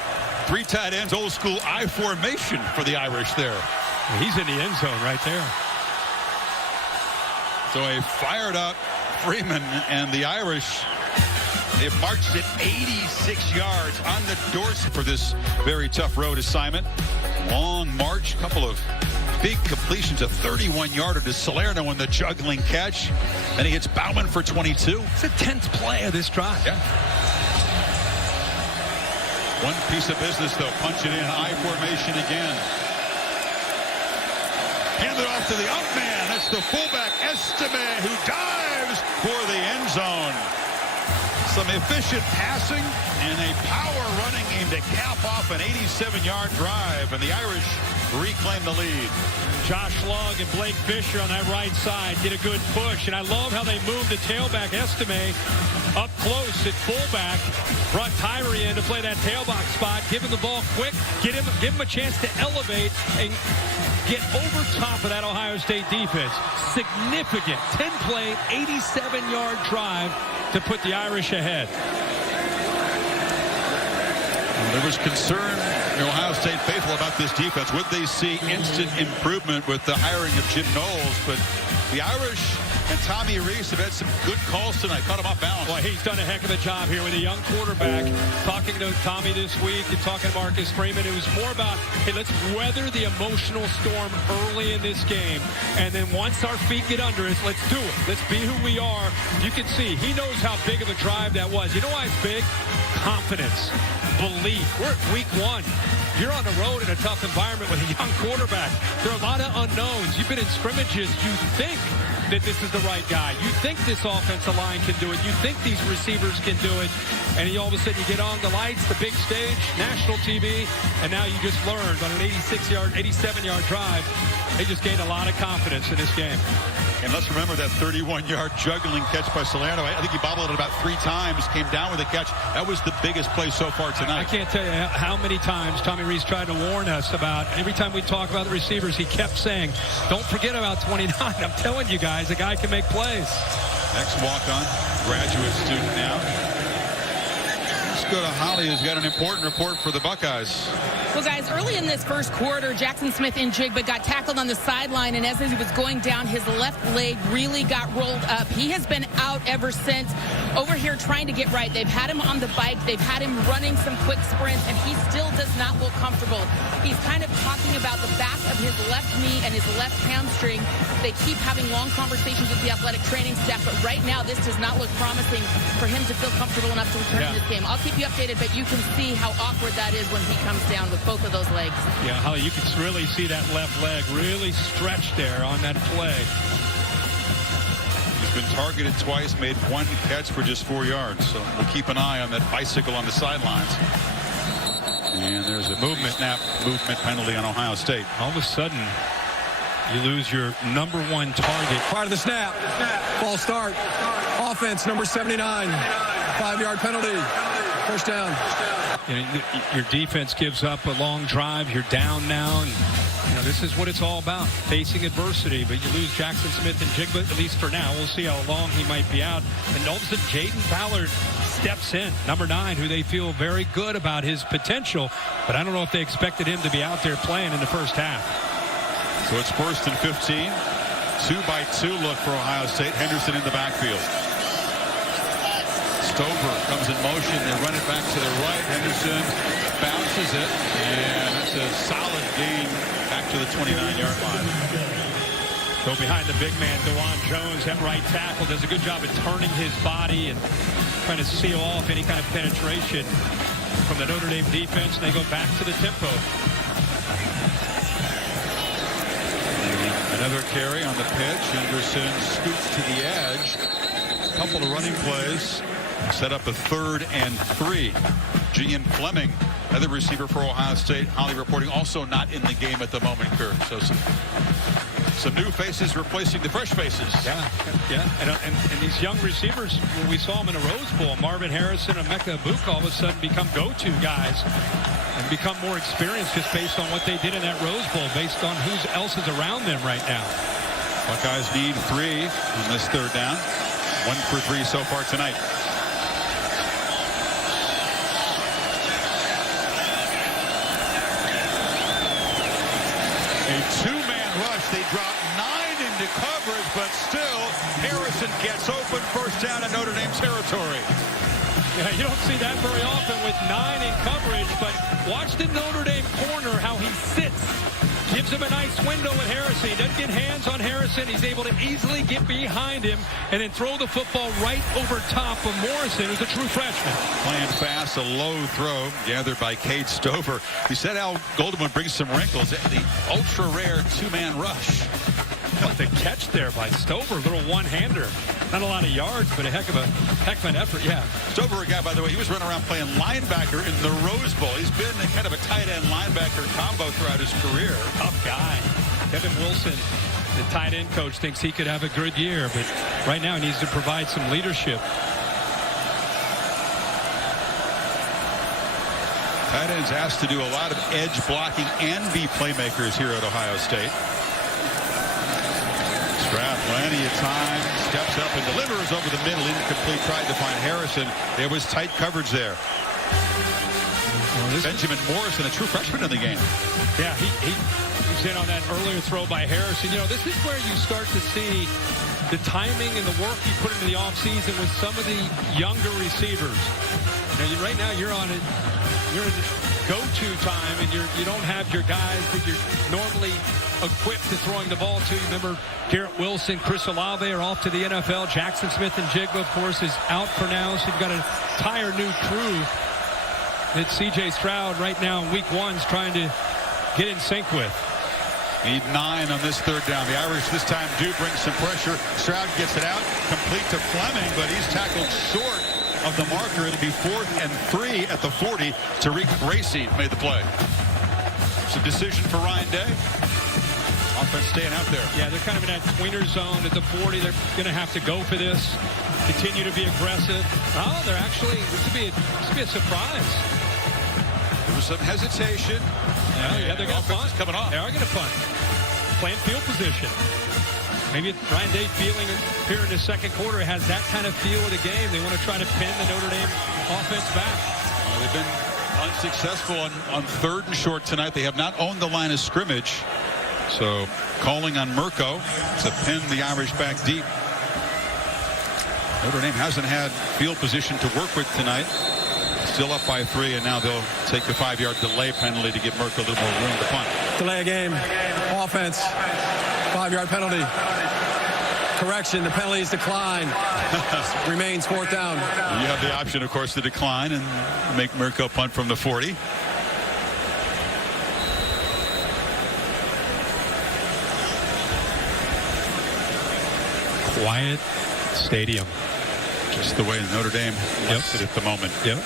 3 tight ends, old school I formation for the Irish there. He's in the end zone right there. So a fired up Freeman, and the Irish, they've marched it 86 yards on the doorstep for this very tough road assignment. Long march, couple of big completions, a 31-yarder to Salerno on the juggling catch. Then he hits Bauman for 22. It's a 10th play of this drive. Yeah. One piece of business, though. Punch it in, I formation again. Hand it off to the up man. That's the fullback, Estime, who dives for the end zone. Some efficient passing and a power running game to cap off an 87-yard drive, and the Irish reclaim the lead. Josh Long and Blake Fisher on that right side get a good push, and I love how they move the tailback Estime up close at fullback. Brought Tyree in to play that tailback spot, give him the ball quick, give him a chance to elevate and get over top of that Ohio State defense. Significant 10-play, 87-yard drive to put the Irish ahead. There was concern in Ohio State faithful about this defense. Would they see instant improvement with the hiring of Jim Knowles? But the Irish and Tommy Rees have had some good calls tonight. Caught him off balance. Well, he's done a heck of a job here with a young quarterback. Talking to Tommy this week and talking to Marcus Freeman, it was more about, hey, let's weather the emotional storm early in this game. And then once our feet get under us, let's do it. Let's be who we are. You can see he knows how big of a drive that was. You know why it's big? Confidence, belief. We're at week 1. You're on the road in a tough environment with a young quarterback. There are a lot of unknowns. You've been in scrimmages. You think that this is the right guy. You think this offensive line can do it. You think these receivers can do it. And all of a sudden you get on the lights, the big stage, national TV, and now you just learned on an 87-yard drive, they just gained a lot of confidence in this game. And let's remember that 31-yard juggling catch by Salerno. I think he bobbled it about 3 times, came down with a catch. That was the biggest play so far tonight. I can't tell you how many times Tommy Rees tried to warn us about, every time we talk about the receivers, he kept saying, don't forget about 29. I'm telling you guys, a guy can make plays. Next walk-on, graduate student now. Let's go to Holly, who's got an important report for the Buckeyes. Well, guys, early in this first quarter, Jackson Smith-Njigba got tackled on the sideline, and as he was going down, his left leg really got rolled up. He has been out ever since, over here trying to get right. They've had him on the bike. They've had him running some quick sprints, and he still does not look comfortable. He's kind of talking about the back of his left knee and his left hamstring. They keep having long conversations with the athletic training staff, but right now this does not look promising for him to feel comfortable enough to return to this game. I'll keep you updated, but you can see how awkward that is when he comes down with both of those legs. Yeah, Holly, you can really see that left leg really stretched there on that play. He's been targeted twice, made one catch for just 4 yards. So we'll keep an eye on that bicycle on the sidelines. And there's a movement penalty on Ohio State. All of a sudden, you lose your number one target. Prior to the snap. False start. Offense, number 79. 5-yard penalty. First down. You know, your defense gives up a long drive. You're down now. And, you know, this is what it's all about, facing adversity. But you lose Jackson Smith-Njigba, at least for now. We'll see how long he might be out. And all of a sudden, Jaden Ballard steps in, number 9, who they feel very good about his potential. But I don't know if they expected him to be out there playing in the first half. So it's 1st and 15. 2-by-2 look for Ohio State. Henderson in the backfield. Stover comes in motion. They run it back to the right. Henderson bounces it, and it's a solid gain back to the 29-yard line. Go behind the big man, DeJuan Jones, at right tackle, does a good job of turning his body and trying to seal off any kind of penetration from the Notre Dame defense. They go back to the tempo. Another carry on the pitch. Henderson scoots to the edge. A couple of running plays. Set up a 3rd and 3. Gian Fleming, another receiver for Ohio State. Holly reporting also not in the game at the moment, Kirk. So some new faces replacing the fresh faces. Yeah. And these young receivers, when we saw them in a Rose Bowl, Marvin Harrison and Emeka Egbuka all of a sudden become go-to guys and become more experienced just based on what they did in that Rose Bowl, based on who else is around them right now. Buckeyes need 3 on this 3rd down. 1 for 3 so far tonight. A 2-man rush. They drop 9 into coverage, but still Harrison gets open. First down in Notre Dame territory. Yeah, you don't see that very often with 9 in coverage, but watch the Notre Dame corner, how he sits. Gives him a nice window with Harrison. He doesn't get hands on Harrison. He's able to easily get behind him and then throw the football right over top of Morrison, who's a true freshman. Playing fast, a low throw gathered by Cade Stover. He said Al Golden would bring some wrinkles. The ultra-rare 2-man rush. But the catch there by Stover, little one-hander. Not a lot of yards, but a heck of an effort, yeah. Stover, a guy, by the way, he was running around playing linebacker in the Rose Bowl. He's been a kind of a tight end linebacker combo throughout his career. Tough guy. Kevin Wilson, the tight end coach, thinks he could have a good year, but right now he needs to provide some leadership. Tight ends asked to do a lot of edge blocking and be playmakers here at Ohio State. Stroud, plenty of time, steps up and delivers over the middle, incomplete, tried to find Harrison. There was tight coverage there. Benjamin Morrison, a true freshman in the game. Yeah, he was in on that earlier throw by Harrison. You know, this is where you start to see the timing and the work you put into the offseason with some of the younger receivers. You know, right now you're in go-to time, and you don't have your guys that you're normally equipped to throwing the ball to. You remember Garrett Wilson, Chris Olave are off to the NFL. Jackson Smith-Njigba, of course, is out for now. So you've got an entire new crew that C.J. Stroud right now in week 1 is trying to get in sync with. Need 9 on this 3rd down. The Irish this time do bring some pressure. Stroud gets it out, complete to Fleming, but he's tackled short of the marker. It'll be 4th and 3 at the 40. Tariq Bracy made the play. It's a decision for Ryan Day. Offense staying out there. Yeah, they're kind of in that tweener zone at the 40. They're going to have to go for this. Continue to be aggressive. Oh, they're actually, this would be a surprise. There was some hesitation. Yeah, they're going to punt. Coming off. They are going to punt. Playing field position. Maybe Ryan Day feeling here in the second quarter has that kind of feel of the game. They want to try to pin the Notre Dame offense back. They've been Unsuccessful on 3rd and short tonight. They have not owned the line of scrimmage. So calling on Mirko to pin the Irish back deep. Notre Dame hasn't had field position to work with tonight. Still up by 3, and now they'll take the 5-yard delay penalty to give Mirko a little more room to punt. Delay a game. Offense. 5-yard penalty. Correction, the penalty is declined. Remains 4th down. You have the option, of course, to decline and make Mirko punt from the 40. Quiet stadium. Just the way Notre Dame likes it at the moment. Yep.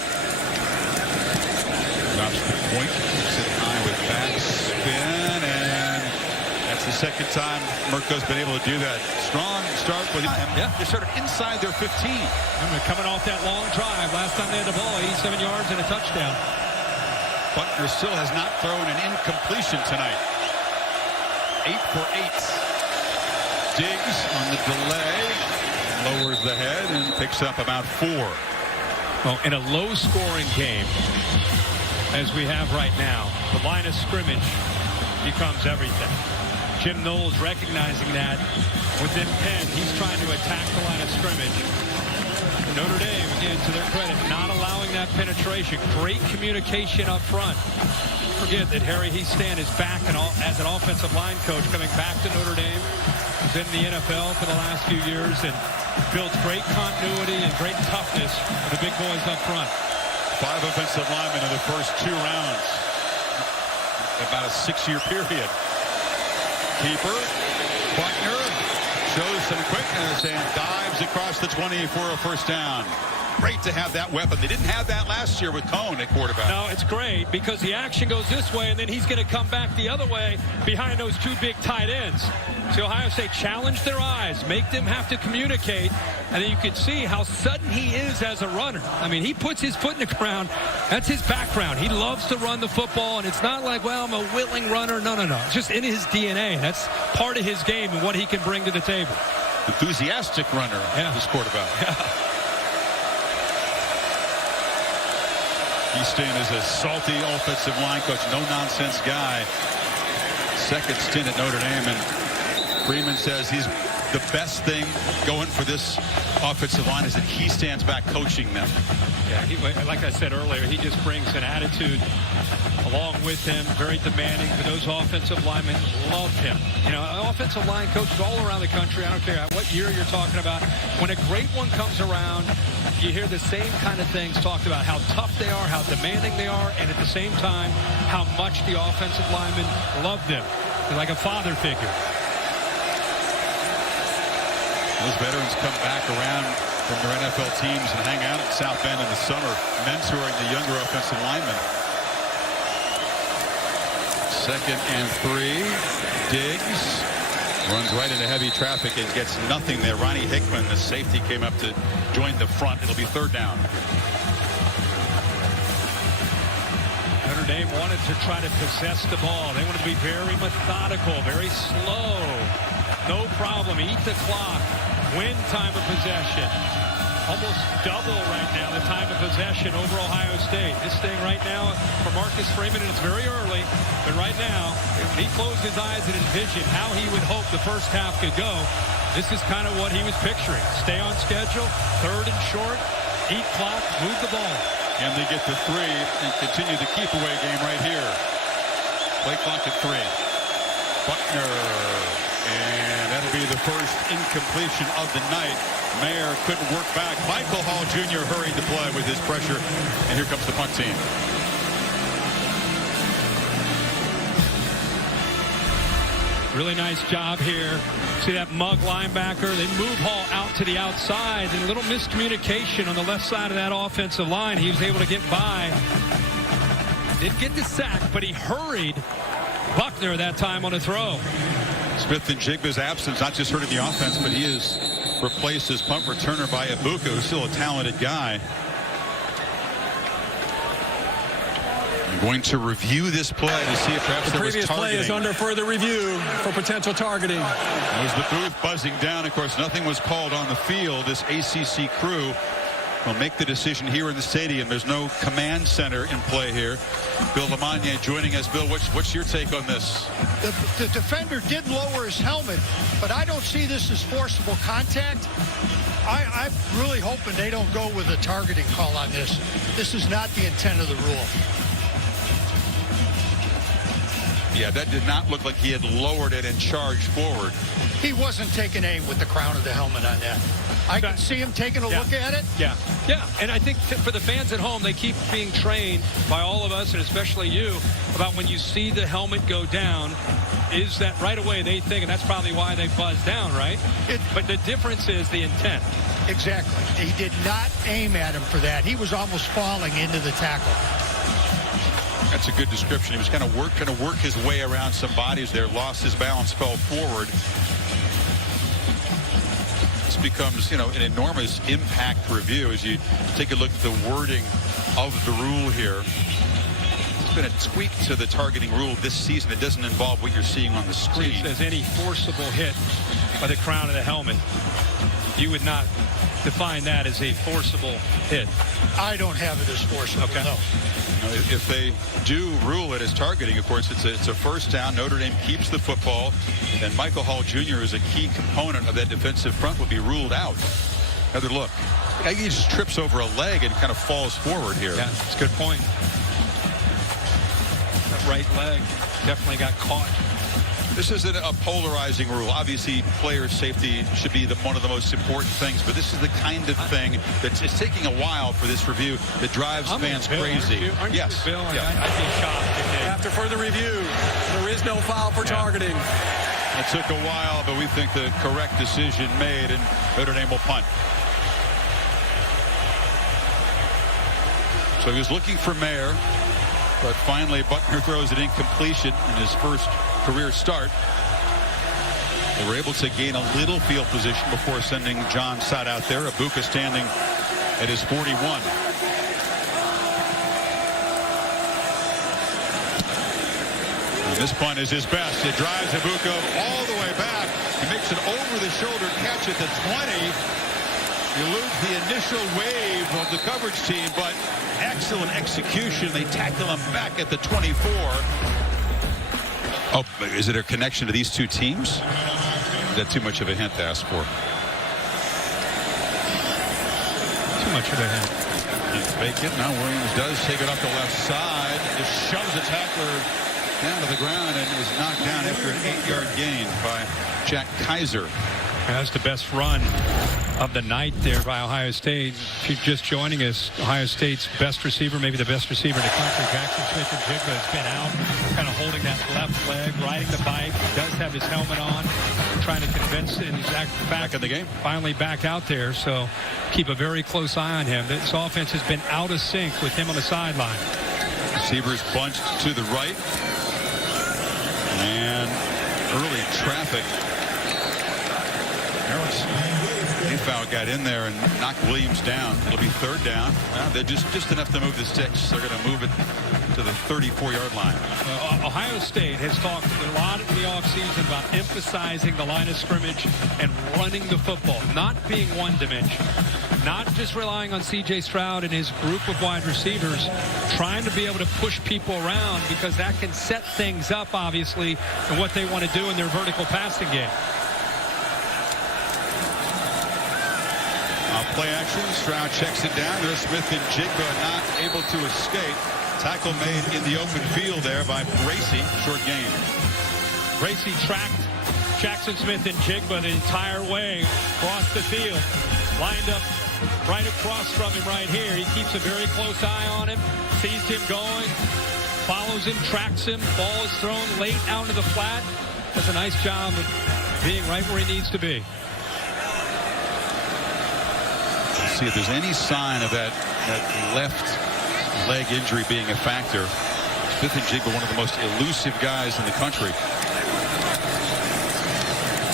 Drops the point, keeps it high with backspin, and that's the second time Mirko's been able to do that. Strong start with him. Yeah. They started inside their 15. Coming off that long drive. Last time they had the ball, 87 yards and a touchdown. Buckner still has not thrown an incompletion tonight. 8 for 8. Diggs on the delay. Lowers the head and picks up about 4. Well, in a low-scoring game, as we have right now, the line of scrimmage becomes everything. Jim Knowles recognizing that within Penn, he's trying to attack the line of scrimmage. Notre Dame, again, to their credit, not allowing that penetration. Great communication up front. Forget that Harry Hiestand is back as an offensive line coach, coming back to Notre Dame. He's been in the NFL for the last few years and built great continuity and great toughness for the big boys up front. 5 offensive linemen in the first 2 rounds. About a 6-year period. Keeper, Buckner, shows some quickness and dives across the 20 for a first down. Great to have that weapon. They didn't have that last year with Cone at quarterback. No, it's great because the action goes this way, and then he's going to come back the other way behind those 2 big tight ends. So Ohio State challenged their eyes, make them have to communicate, and then you can see how sudden he is as a runner. I mean, he puts his foot in the ground. That's his background. He loves to run the football, and it's not like, well, I'm a willing runner. No. It's just in his DNA. That's part of his game and what he can bring to the table. Enthusiastic runner, this quarterback. Yeah. Hiestand is a salty offensive line coach, no-nonsense guy. Second stint at Notre Dame, and Freeman says he's the best thing going for this offensive line is that he stands back coaching them. Yeah, like I said earlier, he just brings an attitude along with him, very demanding. For those offensive linemen, love him. You know, offensive line coaches all around the country, I don't care what year you're talking about, when a great one comes around, you hear the same kind of things talked about, how tough they are, how demanding they are, and at the same time, how much the offensive linemen love them. They're like a father figure. Those veterans come back around from their NFL teams and hang out at South Bend in the summer, mentoring the younger offensive linemen. 2nd and 3. Diggs runs right into heavy traffic and gets nothing there. Ronnie Hickman, the safety, came up to join the front. It'll be 3rd down. Notre Dame wanted to try to possess the ball. They wanted to be very methodical, very slow. No problem. Eat the clock. Win time of possession. Almost double right now the time of possession over Ohio State. This thing right now for Marcus Freeman, and it's very early, but right now, if he closed his eyes and envisioned how he would hope the first half could go, this is kind of what he was picturing. Stay on schedule, 3rd and short, eat clock, move the ball. And they get to 3 and continue the keep-away game right here. Play clock at 3. Buckner. And that'll be the first incompletion of the night. Mayer couldn't work back. Michael Hall Jr. hurried to play with his pressure. And here comes the punt team. Really nice job here. See that mug linebacker? They move Hall out to the outside. And a little miscommunication on the left side of that offensive line. He was able to get by. Didn't get the sack, but he hurried Buckner that time on a throw. Smith-Njigba's absence not just hurting the offense, but he has replaced his punt returner by Ibuka, who's still a talented guy. I'm going to review this play to see if perhaps there was targeting. The previous play is under further review for potential targeting. It was the booth buzzing down. Of course, nothing was called on the field. This ACC crew will make the decision here in the stadium. There's no command center in play here. Bill Lamagna joining us. Bill, what's your take on this? The defender did lower his helmet, but I don't see this as forcible contact. I'm really hoping they don't go with a targeting call on this. This is not the intent of the rule. Yeah, that did not look like he had lowered it and charged forward. He wasn't taking aim with the crown of the helmet on that. I can see him taking a look at it. Yeah, and I think for the fans at home, they keep being trained by all of us, and especially you, about when you see the helmet go down, is that right away they think, and that's probably why they buzz down, right? But the difference is the intent. Exactly. He did not aim at him for that. He was almost falling into the tackle. That's a good description. He was kind of work his way around some bodies there, lost his balance, fell forward. This becomes, an enormous impact review as you take a look at the wording of the rule here. It's been a tweak to the targeting rule this season. It doesn't involve what you're seeing on the screen. It says any forcible hit by the crown of the helmet. You would not define that as a forcible hit. I don't have it as forcible, okay. No. If they do rule it as targeting, of course, it's a first down. Notre Dame keeps the football, and Michael Hall Jr. is a key component of that defensive front, will be ruled out. Another look. He just trips over a leg and kind of falls forward here. Yeah, that's a good point. That right leg definitely got caught. This isn't a polarizing rule. Obviously, player safety should be one of the most important things, but this is the kind of thing that's it's taking a while for this review that drives fans crazy. Aren't you, yes. Bill? Yeah. I'd be shocked. After further review, there is no foul for targeting. It took a while, but we think the correct decision made, and Notre Dame will punt. So he was looking for Mayer, but finally Buckner throws it incompletion in his first career start. They were able to gain a little field position before sending John Sott out there. Ibuka standing at his 41. And this punt is his best. It drives Ibuka all the way back. He makes an over-the-shoulder catch at the 20. Eludes the initial wave of the coverage team, but excellent execution. They tackle him back at the 24. Oh, is it a connection to these two teams? Is that too much of a hint to ask for? Too much of a hint. Fake it. Now Williams does take it up the left side. Just shoves the tackler down to the ground and is knocked down after an 8-yard gain by Jack Kaiser. That's the best run of the night there by Ohio State. If you're just joining us, Ohio State's best receiver, maybe the best receiver in the country, Jackson Smith-Njigba, has been out, kind of holding that left leg, riding the bike. He does have his helmet on, trying to convince, and he's back in the game. Finally back out there, so keep a very close eye on him. This offense has been out of sync with him on the sideline. Receivers bunched to the right. And early traffic. Mayfowl got in there and knocked Williams down. It'll be third down. They're just enough to move the sticks. They're going to move it to the 34-yard line. Ohio State has talked a lot in the offseason about emphasizing the line of scrimmage and running the football, not being one-dimensional, not just relying on C.J. Stroud and his group of wide receivers, trying to be able to push people around because that can set things up, obviously, and what they want to do in their vertical passing game. Play action. Stroud checks it down. There's Smith-Njigba not able to escape. Tackle made in the open field there by Bracey. Short gain. Bracey tracked Jackson Smith-Njigba the entire way across the field. Lined up right across from him right here. He keeps a very close eye on him. Sees him going. Follows him. Tracks him. Ball is thrown late out into the flat. Does a nice job of being right where he needs to be. See if there's any sign of that left leg injury being a factor. Smith-Njigba, one of the most elusive guys in the country.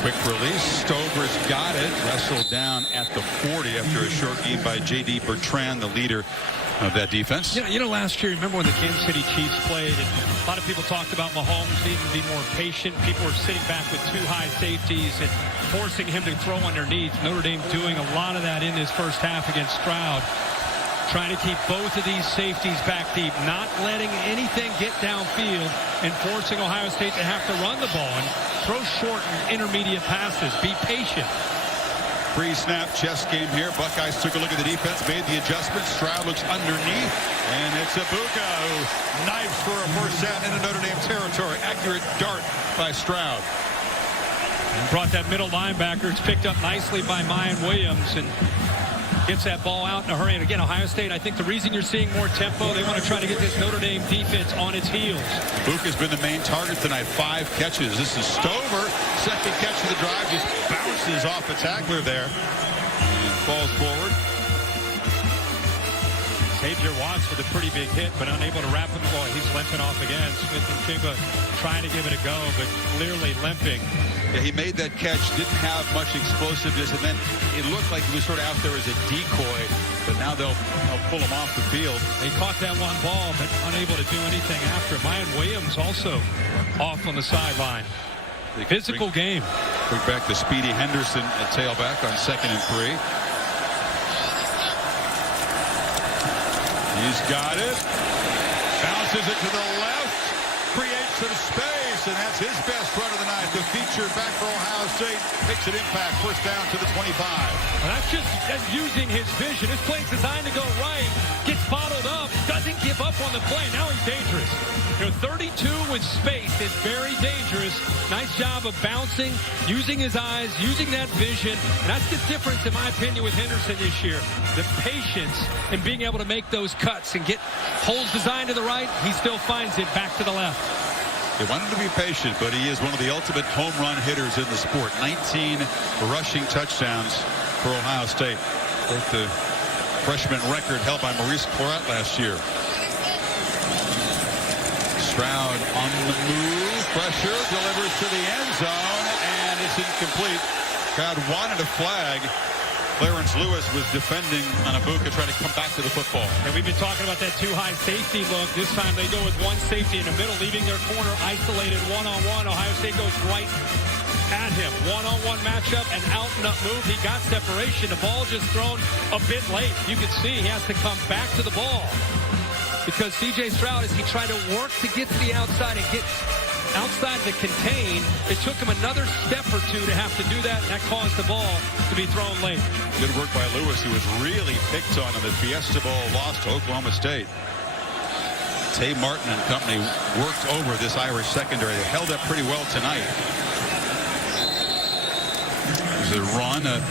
Quick release. Stover's got it. Wrestled down at the 40 after a short game by J.D. Bertrand, the leader of that defense. Yeah, last year, remember when the Kansas City Chiefs played, and a lot of people talked about Mahomes needing to be more patient. People were sitting back with too high safeties and forcing him to throw underneath. Notre Dame doing a lot of that in this first half against Stroud. Trying to keep both of these safeties back deep, not letting anything get downfield and forcing Ohio State to have to run the ball and throw short and intermediate passes. Be patient. Pre-snap chess game here. Buckeyes took a look at the defense, made the adjustment. Stroud looks underneath, and it's Ibuka who knifes for a first down into Notre Dame territory. Accurate dart by Stroud. And brought that middle linebacker. It's picked up nicely by Mayan Williams and gets that ball out in a hurry. And again, Ohio State, I think the reason you're seeing more tempo, they want to try to get this Notre Dame defense on its heels. Ibuka's been the main target tonight. 5 catches. This is Stover. Second catch of the drive. Just bounces off a tackler there. And falls forward. Xavier Watts with a pretty big hit, but unable to wrap him. Boy, he's limping off again. Smith-Njigba trying to give it a go, but clearly limping. Yeah, he made that catch, didn't have much explosiveness, and then it looked like he was sort of out there as a decoy, but now they'll pull him off the field. They caught that one ball, but unable to do anything after. Mayan Williams also off on the sideline. Physical game. Bring back to Speedy Henderson at tailback on 2nd and 3. He's got it. Bounces it to the left. Creates some space, and that's his best run of the night. The feature back for Ohio State. Makes an impact. First down to the 25. Well, that's using his vision. His play's designed to go right. Gets bottled up. Doesn't give up on the play. Now he's dangerous. 32 with space is very dangerous. Nice job of bouncing, using his eyes, using that vision. And that's the difference, in my opinion, with Henderson this year. The patience and being able to make those cuts and get holes designed to the right. He still finds it back to the left. They want him to be patient, but he is one of the ultimate home run hitters in the sport. 19 rushing touchdowns for Ohio State. Broke the freshman record held by Maurice Claret last year. Stroud on the move. Pressure. Delivers to the end zone, and it's incomplete. Crowd wanted a flag. Clarence Lewis was defending on Ibuka, trying to come back to the football. And we've been talking about that too high safety look. This time they go with one safety in the middle, leaving their corner isolated one-on-one. Ohio State goes right at him. One-on-one matchup, and out and up move. He got separation. The ball just thrown a bit late. You can see he has to come back to the ball. Because C.J. Stroud, as he tried to work to get to the outside and get outside the contain, it took him another step or two to have to do that, and that caused the ball to be thrown late. Good work by Lewis, who was really picked on in the Fiesta Bowl loss to Oklahoma State. Tay Martin and company worked over this Irish secondary. They held up pretty well tonight. There's a run, a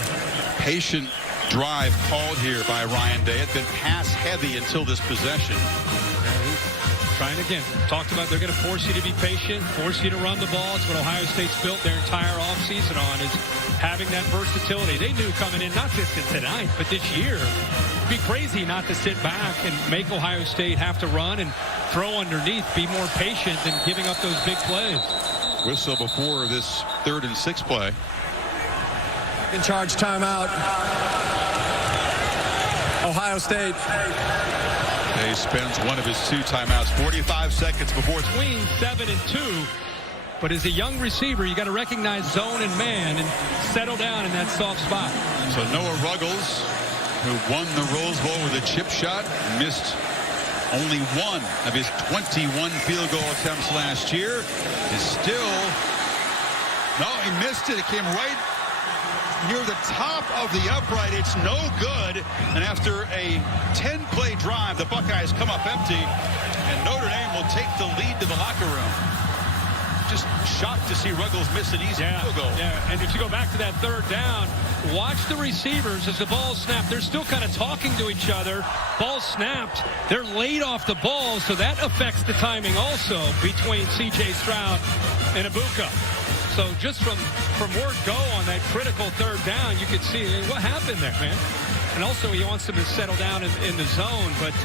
patient drive called here by Ryan Day. It's been pass heavy until this possession. Trying again. Talked about they're going to force you to be patient, force you to run the ball. It's what Ohio State's built their entire offseason on, is having that versatility. They knew coming in, not just tonight, but this year, it'd be crazy not to sit back and make Ohio State have to run and throw underneath, be more patient than giving up those big plays. Whistle before this 3rd and 6 play. In charge timeout. Ohio State. He spends one of his 2 timeouts. 45 seconds before it's between 7 and 2. But as a young receiver, you got to recognize zone and man and settle down in that soft spot. So Noah Ruggles, who won the Rose Bowl with a chip shot, missed only 1 of his 21 field goal attempts last year, is still, no, he missed it. It came right near the top of the upright. It's no good. And after a 10-play drive, the Buckeyes come up empty, and Notre Dame will take the lead to the locker room. Just shocked to see Ruggles miss an easy field goal. Yeah, and if you go back to that 3rd down, watch the receivers as the ball snapped. They're still kind of talking to each other. Ball snapped. They're late off the ball, so that affects the timing also between C.J. Stroud and Ibuka. So just from word go on that critical 3rd down, you could see what happened there, man. And also he wants them to settle down in the zone, but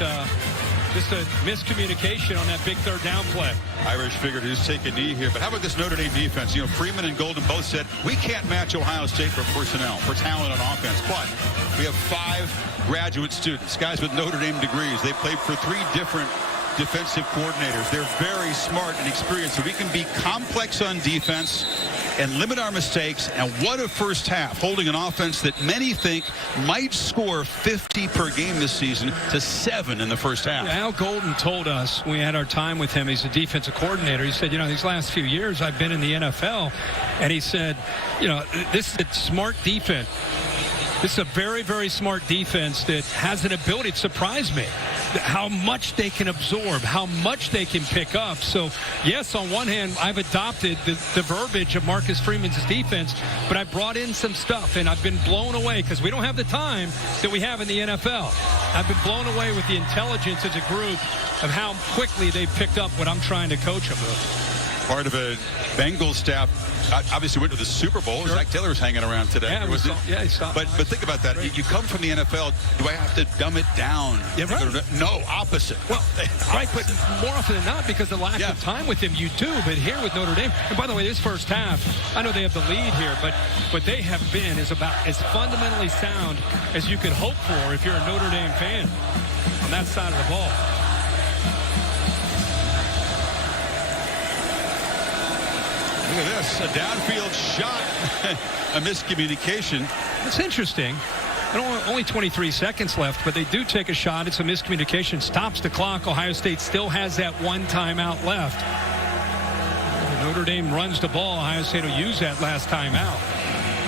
Just a miscommunication on that big third down play. Irish figured who's taking a knee here. But how about this Notre Dame defense? You know, Freeman and Golden both said, we can't match Ohio State for personnel, for talent on offense. But we have 5 graduate students, guys with Notre Dame degrees. They played for 3 different defensive coordinators. They're very smart and experienced. So we can be complex on defense and limit our mistakes. And what a first half, holding an offense that many think might score 50 per game this season to 7 in the first half. Al Golden told us when we had our time with him, he's a defensive coordinator. He said, you know, these last few years I've been in the NFL, and he said, you know, this is a smart defense. This is a very, very smart defense that has an ability to surprise me. How much they can absorb, how much they can pick up. So, yes, on one hand, I've adopted the verbiage of Marcus Freeman's defense, but I brought in some stuff, and I've been blown away because we don't have the time that we have in the NFL. I've been blown away with the intelligence as a group of how quickly they've picked up what I'm trying to coach them with. Part of a Bengals staff obviously went to the Super Bowl. Sure. Zach Taylor was hanging around today. Yeah, he saw. But think about that. Right. You come from the NFL. Do I have to dumb it down? Yeah, right. No, opposite. Well, right, but more often than not, because of the lack of time with him, you do. But here with Notre Dame, and by the way, this first half, I know they have the lead here, but they have been about as fundamentally sound as you could hope for if you're a Notre Dame fan on that side of the ball. Look at this, a downfield shot, a miscommunication. It's interesting. Only 23 seconds left, but they do take a shot. It's a miscommunication. Stops the clock. Ohio State still has that one timeout left. Notre Dame runs the ball. Ohio State will use that last timeout.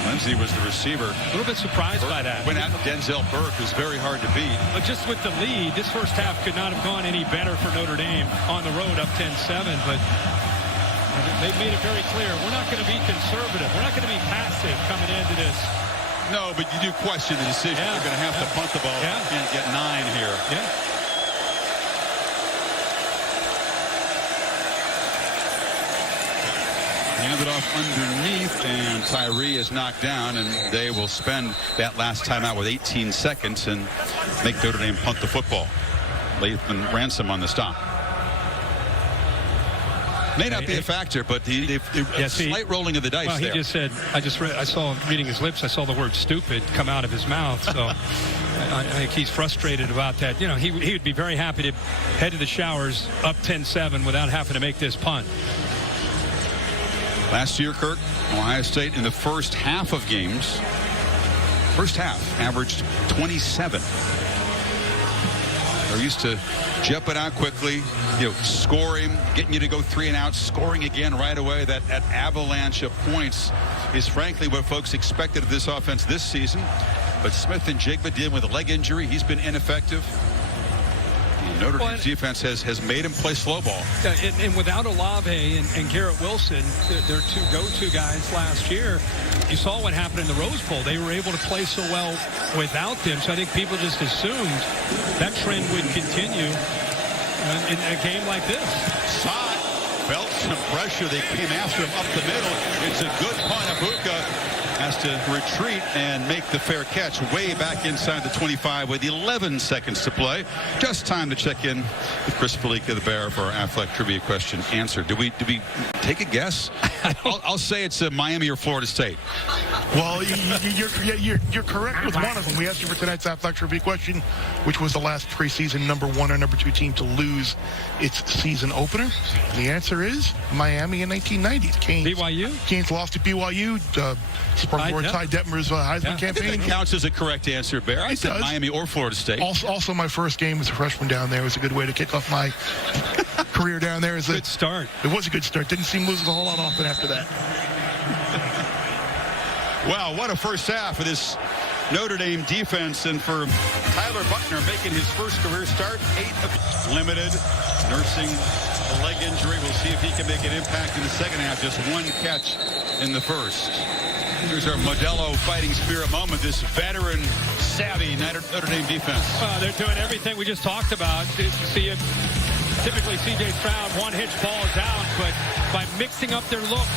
Lindsey was the receiver. A little bit surprised by that. Went out Denzel Burke, who's very hard to beat. But just with the lead, this first half could not have gone any better for Notre Dame on the road up 10-7, but they've made it very clear. We're not going to be conservative. We're not going to be passive coming into this. No, but you do question the decision. You're going to have to punt the ball. You can't get 9 here. Yeah. Handed off underneath, and Tyree is knocked down, and they will spend that last timeout with 18 seconds and make Notre Dame punt the football. Lathan Ransom on the stop. May not be a factor, but slight rolling of the dice. Well, he there. just said, I saw reading his lips, I saw the word stupid come out of his mouth. So I think he's frustrated about that. You know, he would be very happy to head to the showers up 10-7 without having to make this punt. Last year, Kirk, Ohio State in the first half of games, averaged 27. They're used to jumping out quickly, scoring, getting you to go 3 and out, scoring again right away. That avalanche of points is frankly what folks expected of this offense this season. But Smith and Jigba dealing with a leg injury. He's been ineffective. Notre Dame's defense has made him play slow ball. And without Olave and Garrett Wilson, their 2 go-to guys last year, you saw what happened in the Rose Bowl. They were able to play so well without them. So I think people just assumed that trend would continue in a game like this. Sott felt some pressure. They came after him up the middle. It's a good punt. Abuka has to retreat and make the fair catch way back inside the 25 with 11 seconds to play. Just time to check in with Chris Fallica, the bearer, for our Affleck trivia question answer. Do we take a guess? I'll say it's Miami or Florida State. Well, you're correct with one of them. We asked you for tonight's Affleck trivia question, which was the last preseason number 1 or number 2 team to lose its season opener. And the answer is Miami in 1990s. Canes lost to BYU. Roy Ty Detmer's Heisman campaign. That counts as a correct answer, Bear. I said Miami or Florida State. Also, my first game as a freshman down there was a good way to kick off my career down there. Good start. It was a good start. Didn't seem losing a whole lot often after that. Wow, what a first half of this Notre Dame defense. And for Tyler Buckner making his first career start, 8 limited, nursing a leg injury. We'll see if he can make an impact in the second half. Just 1 catch in the first. Here's our Modelo fighting spirit moment, this veteran, savvy Notre Dame defense. They're doing everything we just talked about. Typically, C.J. Stroud, one hitch ball is out, but by mixing up their looks,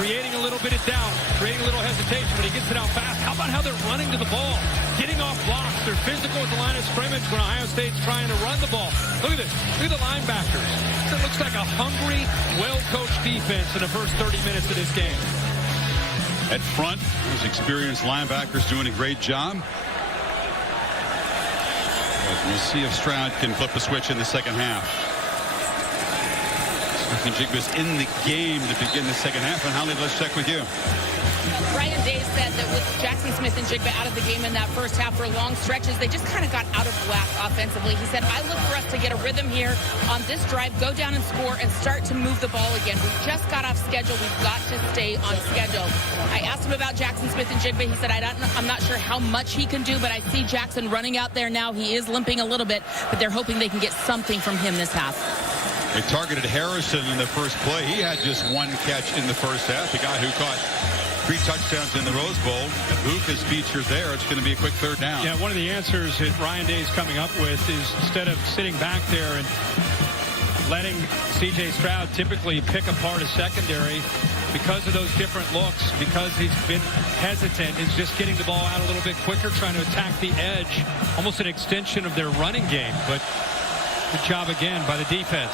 creating a little bit of doubt, creating a little hesitation, but he gets it out fast. How about how they're running to the ball, getting off blocks? They're physical at the line of scrimmage when Ohio State's trying to run the ball. Look at this. Look at the linebackers. It looks like a hungry, well-coached defense in the first 30 minutes of this game. At front, those experienced linebackers doing a great job. But we'll see if Stroud can flip a switch in the second half. Smith-Njigba's in the game to begin the second half. And Holly, let's check with you. Ryan Day said that with Jackson Smith-Njigba out of the game in that first half for long stretches, they just kind of got out of whack offensively. He said, I look for us to get a rhythm here on this drive, go down and score, and start to move the ball again. We just got off schedule. We've got to stay on schedule. I asked him about Jackson Smith-Njigba. He said, I'm not sure how much he can do, but I see Jackson running out there now. He is limping a little bit, but they're hoping they can get something from him this half. They targeted Harrison in the first play. He had just one catch in the first half. The guy who caught 3 touchdowns in the Rose Bowl. If Luke is featured there, it's going to be a quick third down. Yeah, one of the answers that Ryan Day is coming up with is instead of sitting back there and letting C.J. Stroud typically pick apart a secondary because of those different looks, because he's been hesitant, is just getting the ball out a little bit quicker, trying to attack the edge, almost an extension of their running game. But good job again by the defense.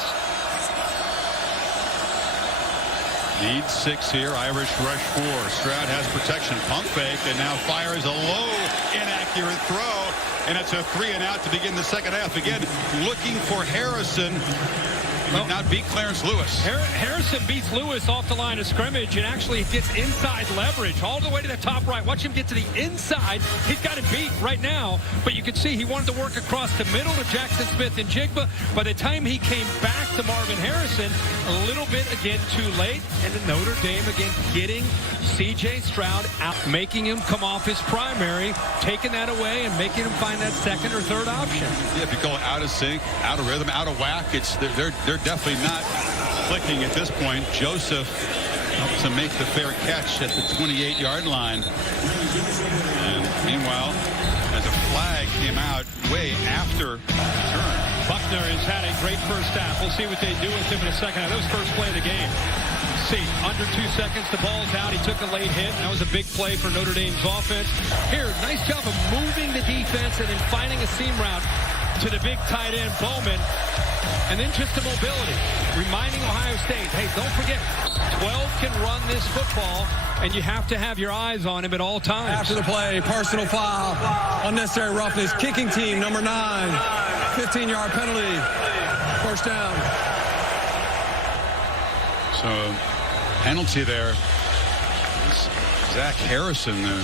Need 6 here. Irish rush 4. Stroud has protection. Pump fake, and now fires a low, inaccurate throw. And it's a 3-and-out to begin the second half. Again, looking for Harrison. He did not beat Clarence Lewis. Harrison beats Lewis off the line of scrimmage and actually gets inside leverage all the way to the top right. Watch him get to the inside. He's got it beat right now, but you can see he wanted to work across the middle to Jackson Smith-Njigba. By the time he came back to Marvin Harrison, a little bit again too late, and the Notre Dame again getting C.J. Stroud out, making him come off his primary, taking that away and making him find that second or third option. Yeah, if you call it out of sync, out of rhythm, out of whack, they're definitely not clicking at this point. Joseph helps him make the fair catch at the 28-yard line. And meanwhile, as a flag came out way after the turn. Buckner has had a great first half. We'll see what they do with him in a second half. That was first play of the game. See, under 2 seconds, the ball's out. He took a late hit. That was a big play for Notre Dame's offense. Here, nice job of moving the defense and then finding a seam route to the big tight end, Bowman. And then just the mobility, reminding Ohio State, hey, don't forget, 12 can run this football, and you have to have your eyes on him at all times. After the play, personal foul, unnecessary roughness, kicking team, number 9, 15-yard penalty, first down. So, penalty there. Zach Harrison, the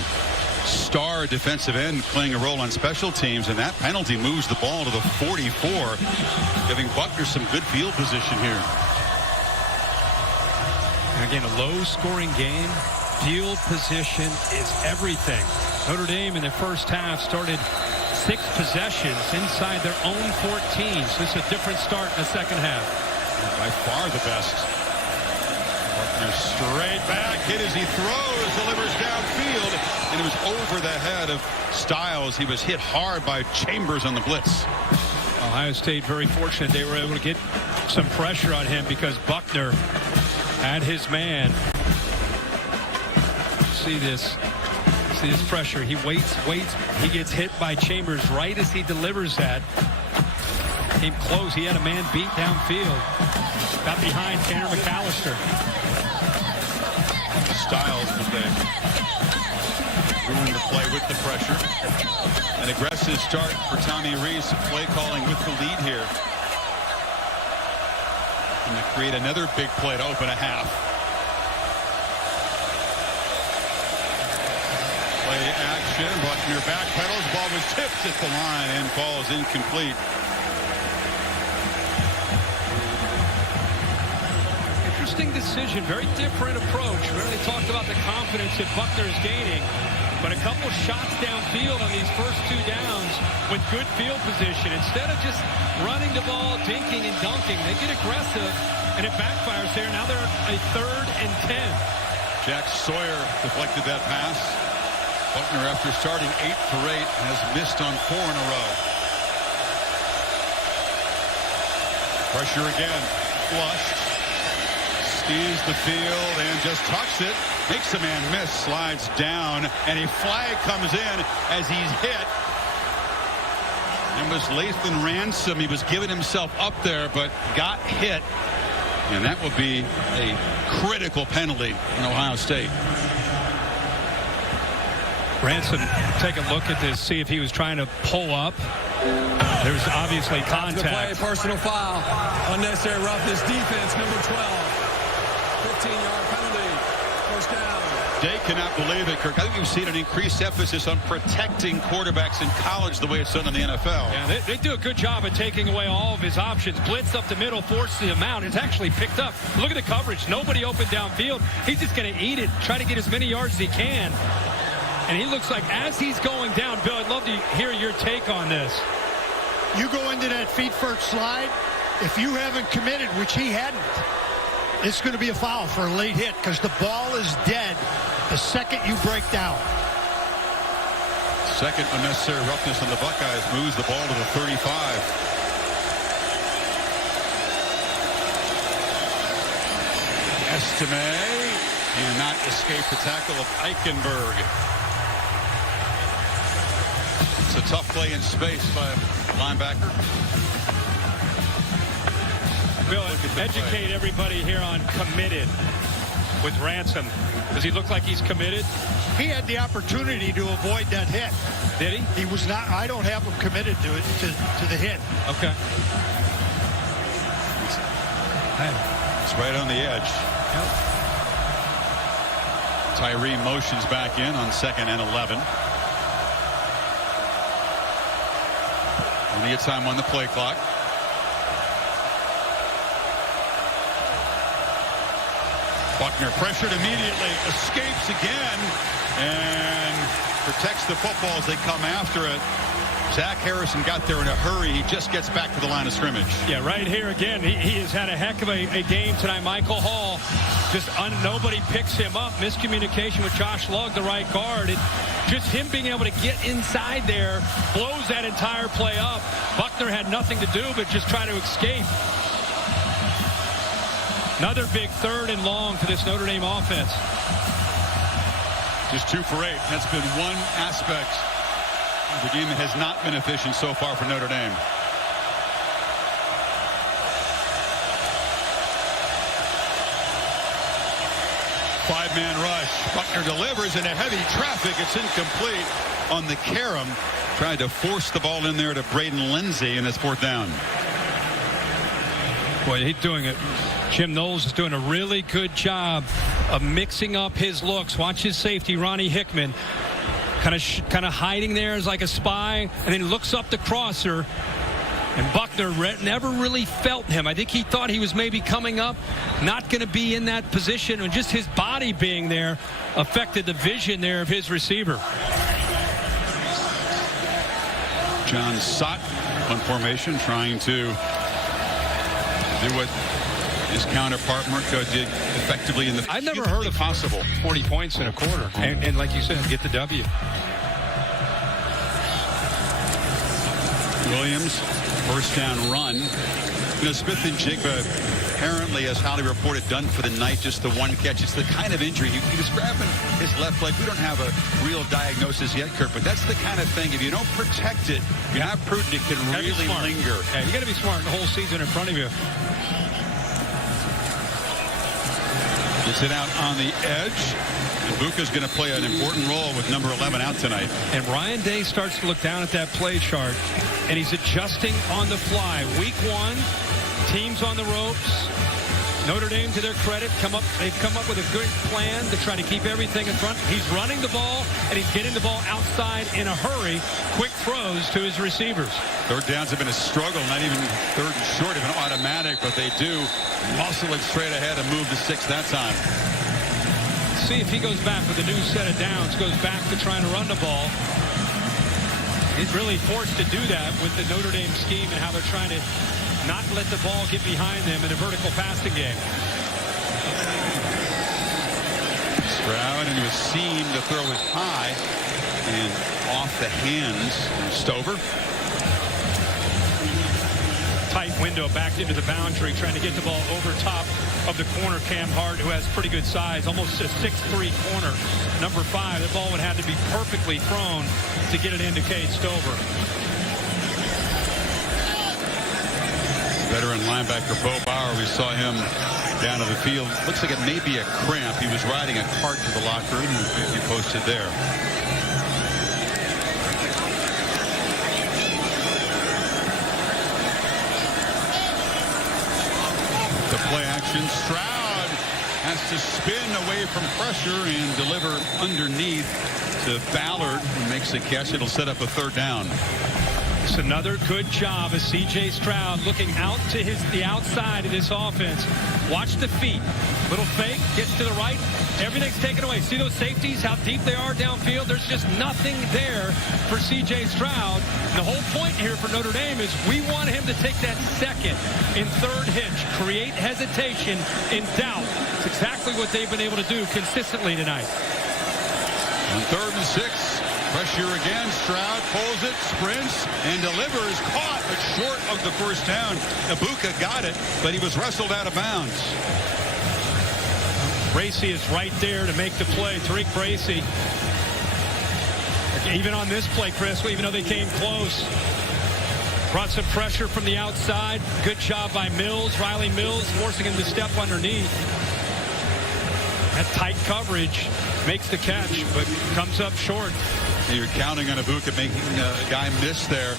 star defensive end, playing a role on special teams, and that penalty moves the ball to the 44, giving Buckner some good field position here. Again, a low-scoring game. Field position is everything. Notre Dame in the first half started 6 possessions inside their own 14. So it's a different start in the second half. By far the best. Buckner straight back, hit as he throws, delivers downfield, and it was over the head of Styles. He was hit hard by Chambers on the blitz. Ohio State very fortunate they were able to get some pressure on him because Buckner had his man. See this pressure. He waits. He gets hit by Chambers right as he delivers that. Came close. He had a man beat downfield. Got behind Tanner McAllister. Styles with the ruined the play with the pressure. An aggressive start for Tommy Rees, play calling with the lead here. And to create another big play to open a half. Play action. Buckner backpedals. Ball was tipped at the line and falls incomplete. Interesting decision. Very different approach. Remember they talked about the confidence that Buckner is gaining. But a couple shots downfield on these first 2 downs with good field position. Instead of just running the ball, dinking and dunking, they get aggressive, and it backfires there. Now they're a 3rd and 10. Jack Sawyer deflected that pass. Buckner, after starting 8 for 8, has missed on 4 in a row. Pressure again. Flushed. Scans the field and just tucks it. Makes the man miss. Slides down. And a flag comes in as he's hit. It was Lathan Ransom. He was giving himself up there, but got hit. And that would be a critical penalty in Ohio State. Ransom, take a look at this, see if he was trying to pull up. There's obviously contact. The play, personal foul, unnecessary roughness, defense, number 12. 15-yard penalty, first down. They cannot believe it, Kirk. I think you've seen an increased emphasis on protecting quarterbacks in college the way it's done in the NFL. Yeah, they do a good job of taking away all of his options. Blitz up the middle, forcing him out. It's actually picked up. Look at the coverage. Nobody open downfield. He's just going to eat it, try to get as many yards as he can. And he looks like as he's going down, Bill, I'd love to hear your take on this. You go into that feet first slide, if you haven't committed, which he hadn't, it's going to be a foul for a late hit because the ball is dead the second you break down. Second unnecessary roughness on the Buckeyes moves the ball to the 35. Estime cannot escape the tackle of Eichenberg. It's a tough play in space by a linebacker. Bill, educate everybody here on committed with Ransom. Does he look like he's committed? He had the opportunity to avoid that hit. Did he? He was not. I don't have him committed to it, to the hit. Okay. It's right on the edge. Yep. Tyree motions back in on 2nd and 11. Plenty of time on the play clock. Buckner pressured immediately, escapes again, and protects the football as they come after it. Zach Harrison got there in a hurry. He just gets back to the line of scrimmage. Yeah, right here again. He has had a heck of a game tonight. Michael Hall, nobody picks him up. Miscommunication with Josh Lugg, the right guard. Just him being able to get inside there blows that entire play up. Buckner had nothing to do but just try to escape. Another big 3rd and long for this Notre Dame offense. Just 2 for 8. That's been one aspect of the game that has not been efficient so far for Notre Dame. Five-man rush. Buckner delivers in a heavy traffic. It's incomplete on the carom. Tried to force the ball in there to Braden Lindsey, and it's 4th down. Boy, he's doing it. Jim Knowles is doing a really good job of mixing up his looks. Watch his safety, Ronnie Hickman, kind of hiding there as like a spy, and then looks up the crosser. And Buckner never really felt him. I think he thought he was maybe coming up, not going to be in that position, and just his body being there affected the vision there of his receiver. John Sott on formation, trying to do what his counterpart Mirko did effectively in the. I've never heard of possible 40 points in a quarter, and like you said, get the W. Williams, first down run. You know, Smith and Jigba apparently, as Holly reported, done for the night, just the one catch. It's the kind of injury. He was grabbing his left leg. We don't have a real diagnosis yet, Kurt, but that's the kind of thing. If you don't protect it, you're not prudent, it can really linger. Yeah, you got to be smart the whole season in front of you. Gets it out on the edge. And Buka's going to play an important role with number 11 out tonight. And Ryan Day starts to look down at that play chart, and he's adjusting on the fly. Week 1, teams on the ropes. Notre Dame, to their credit, they've come up with a good plan to try to keep everything in front. He's running the ball, and he's getting the ball outside in a hurry. Quick throws to his receivers. 3rd downs have been a struggle, not even 3rd and short, even automatic, but they do muscle it straight ahead and move to 6 that time. See if he goes back with a new set of downs, goes back to trying to run the ball. He's really forced to do that with the Notre Dame scheme and how they're trying to not let the ball get behind them in a vertical passing game. Stroud into a seam, the throw is high and off the hands of Stover. Tight window. window, backed into the boundary, trying to get the ball over top of the corner, Cam Hart, who has pretty good size, almost a 6'3" corner. Number 5, the ball would have to be perfectly thrown to get it into Cade Stover. Veteran linebacker Bo Bauer, we saw him down to the field. Looks like it may be a cramp. He was riding a cart to the locker room. He posted there. The play action. Stroud has to spin away from pressure and deliver underneath to Ballard, who makes the catch. It'll set up a 3rd down. It's another good job of C.J. Stroud looking out to the outside of this offense. Watch the feet. Little fake, gets to the right. Everything's taken away. See those safeties, how deep they are downfield? There's just nothing there for C.J. Stroud. And the whole point here for Notre Dame is we want him to take that 2nd and 3rd hitch, create hesitation and doubt. It's exactly what they've been able to do consistently tonight. On 3rd and 6. Pressure again. Stroud pulls it, sprints, and delivers. Caught, but short of the 1st down. Ibuka got it, but he was wrestled out of bounds. Bracy is right there to make the play. Tariq Bracy. Even on this play, Chris, even though they came close, brought some pressure from the outside. Good job by Mills, Riley Mills, forcing him to step underneath. That tight coverage makes the catch, but comes up short. You're counting on Ibuka making a guy miss there.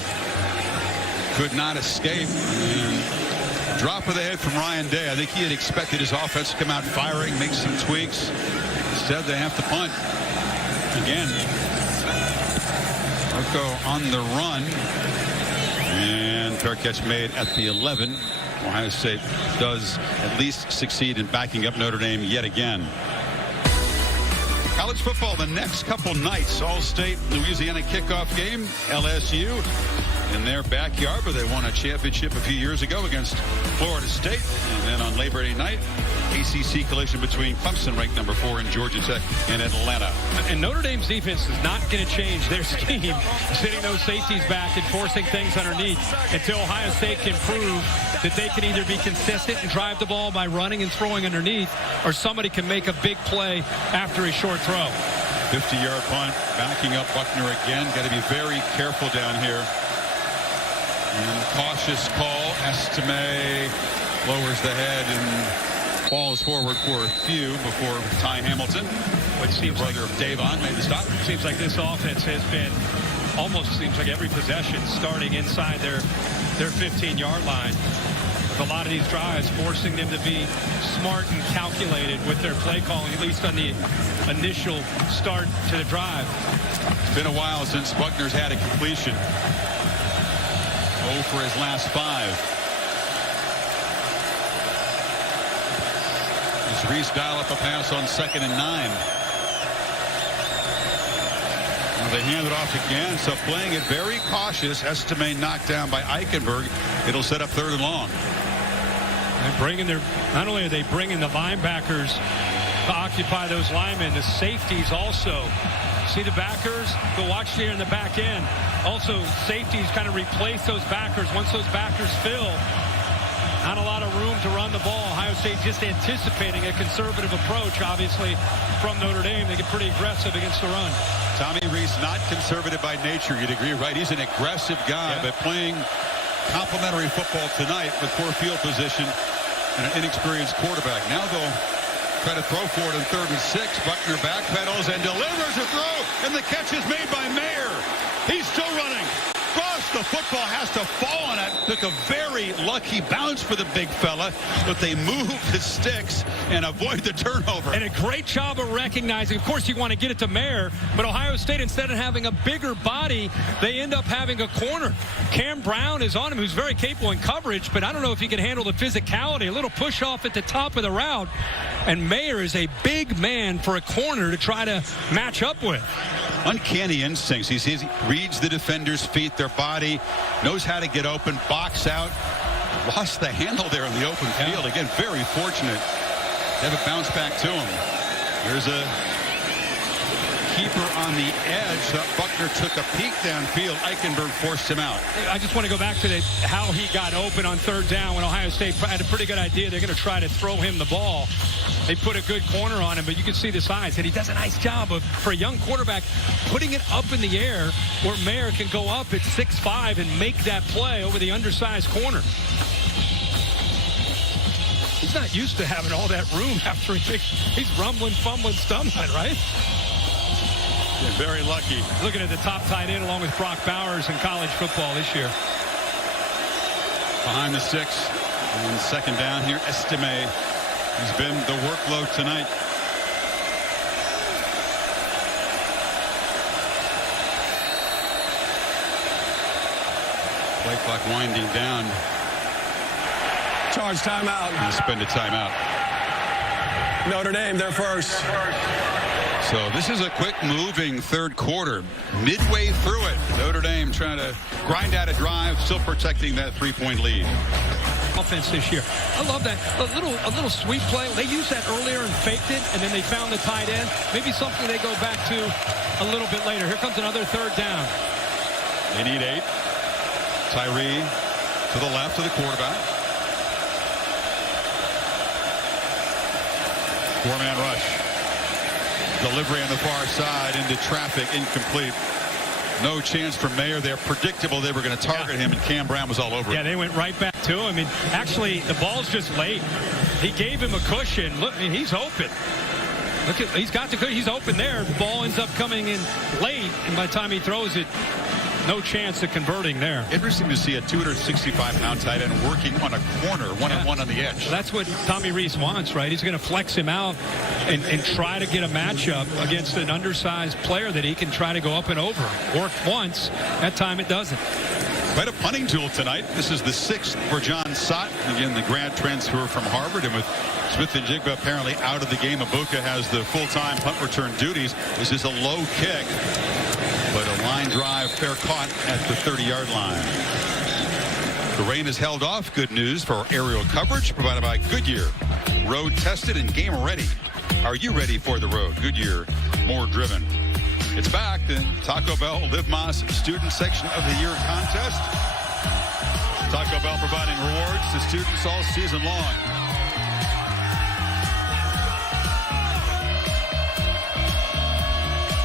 Could not escape. And drop of the head from Ryan Day. I think he had expected his offense to come out firing, make some tweaks. Instead, they have to punt. Again, Marco on the run. And fair catch made at the 11. Ohio State does at least succeed in backing up Notre Dame yet again. College football the next couple nights. All-State Louisiana kickoff game. LSU in their backyard, but they won a championship a few years ago against Florida State. And then on Labor Day night, ACC collision between Clemson, ranked number 4, and Georgia Tech in Atlanta. And Notre Dame's defense is not going to change their scheme, sitting those safeties back and forcing things underneath until Ohio State can prove that they can either be consistent and drive the ball by running and throwing underneath, or somebody can make a big play after a short throw. 50-yard punt, backing up Buckner again. Got to be very careful down here. And cautious call. Estime lowers the head and falls forward for a few before Ty Hamilton. Which seems like Davon made the stop. Seems like this offense has been almost seems like every possession starting inside their 15-yard line. With a lot of these drives, forcing them to be smart and calculated with their play calling, at least on the initial start to the drive. It's been a while since Buckner's had a completion. 0 for his last 5. As Reese dial up a pass on 2nd and 9. Now they hand it off again, so playing it very cautious. Estime knocked down by Eichenberg. It'll set up 3rd and long. And bringing not only are they bringing the linebackers to occupy those linemen, the safeties also. See the backers? Go watch here in the back end. Also, safeties kind of replace those backers. Once those backers fill, not a lot of room to run the ball. Ohio State just anticipating a conservative approach, obviously, from Notre Dame. They get pretty aggressive against the run. Tommy Reese, not conservative by nature, you'd agree, right? He's an aggressive guy, but playing complementary football tonight with poor field position and an inexperienced quarterback. Now they'll try to throw for it on 3rd and 6. Buckner backpedals and delivers a throw, and the catch is made by Mayer. He's still running. Cross, the football has to fall on it. Took a very lucky bounce for the big fella, but they move the sticks and avoid the turnover. And a great job of recognizing. Of course, you want to get it to Mayer, but Ohio State, instead of having a bigger body, they end up having a corner. Cam Brown is on him, who's very capable in coverage, but I don't know if he can handle the physicality. A little push off at the top of the route, and Mayer is a big man for a corner to try to match up with. Uncanny instincts. He reads the defender's feet, their body, knows how to get open, box out. Lost the handle there in the open field. Again, very fortunate to have it bounce back to him. Here's a keeper on the edge. Buckner took a peek downfield. Eichenberg forced him out. I just want to go back to how he got open on third down when Ohio State had a pretty good idea. They're going to try to throw him the ball. They put a good corner on him, but you can see the size. And he does a nice job of, for a young quarterback, putting it up in the air where Mayer can go up at 6'5" and make that play over the undersized corner. He's not used to having all that room after he's rumbling, fumbling, stumbling, right? Yeah, very lucky. Looking at the top tight end along with Brock Bowers in college football this year. Behind the 6 and second down here. Estime has been the workload tonight. Play clock winding down. Charge timeout. And spend a timeout. Notre Dame, they're first. So this is a quick moving third quarter. Midway through it, Notre Dame trying to grind out a drive, still protecting that 3-point lead. Offense this year. I love that. A little sweep play. They used that earlier and faked it, and then they found the tight end. Maybe something they go back to a little bit later. Here comes another third down. They need 8. Tyree to the left of the quarterback. 4-man rush. Delivery on the far side into traffic, incomplete. No chance for Mayer. They're predictable they were going to target him, and Cam Brown was all over Yeah, it. they went right back to him. I mean, actually, the ball's just late. He gave him a cushion. Look, I mean, he's open. Look at, he's got the cushion. He's open there. The ball ends up coming in late, and by the time he throws it, no chance of converting there. Interesting to see a 265-pound tight end working on a corner, one-on-one on the edge. Well, that's what Tommy Rees wants, right? He's going to flex him out and try to get a matchup against an undersized player that he can try to go up and over. Worked once. That time it doesn't. Quite a punting tool tonight. This is the 6th for John Sott. Again, the grad transfer from Harvard. And with Smith and Jigba apparently out of the game, Ibuka has the full-time punt return duties. This is a low kick, but a line drive, fair caught at the 30-yard line. The rain is held off. Good news for aerial coverage provided by Goodyear. Road tested and game ready. Are you ready for the road? Goodyear, more driven. It's back. The Taco Bell Live Más Student Section of the Year contest. Taco Bell providing rewards to students all season long.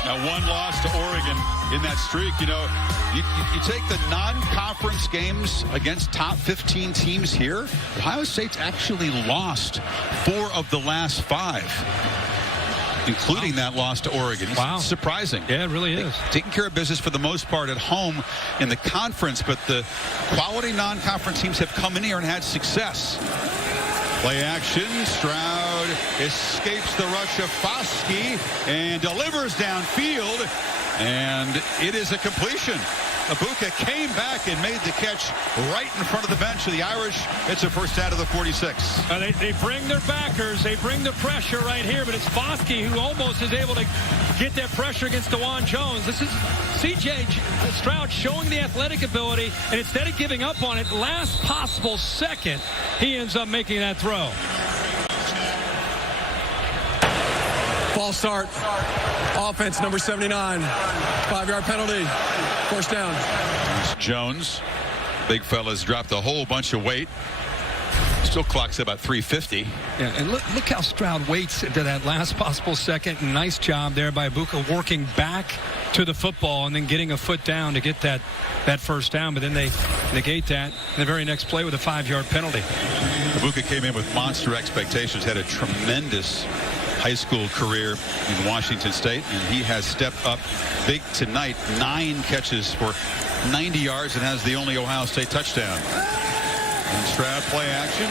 Now, one loss to Oregon in that streak. You know, you take the non-conference games against top 15 teams here. Ohio State's actually lost 4 of the last 5. Including that loss to Oregon. Wow. Surprising. Yeah, it really is. Taking care of business for the most part at home in the conference, but the quality non-conference teams have come in here and had success. Play action. Stroud escapes the rush of Foskey and delivers downfield, and it is a completion. Ibuka came back and made the catch right in front of the bench of the Irish. It's a first out of the 46. They bring their backers. They bring the pressure right here, but it's Foskey who almost is able to get that pressure against DeJuan Jones. This is C.J. Stroud showing the athletic ability, and instead of giving up on it, last possible second, he ends up making that throw. False start. Offense, number 79. 5-yard penalty. First down. Jones. Big fella's dropped a whole bunch of weight. Still clocks about 350. Yeah, and look how Stroud waits to that last possible second. Nice job there by Ibuka working back to the football and then getting a foot down to get that first down. But then they negate that in the very next play with a 5-yard penalty. Ibuka came in with monster expectations, had a tremendous high school career in Washington State, and he has stepped up big tonight. 9 catches for 90 yards and has the only Ohio State touchdown. And Stroud play action,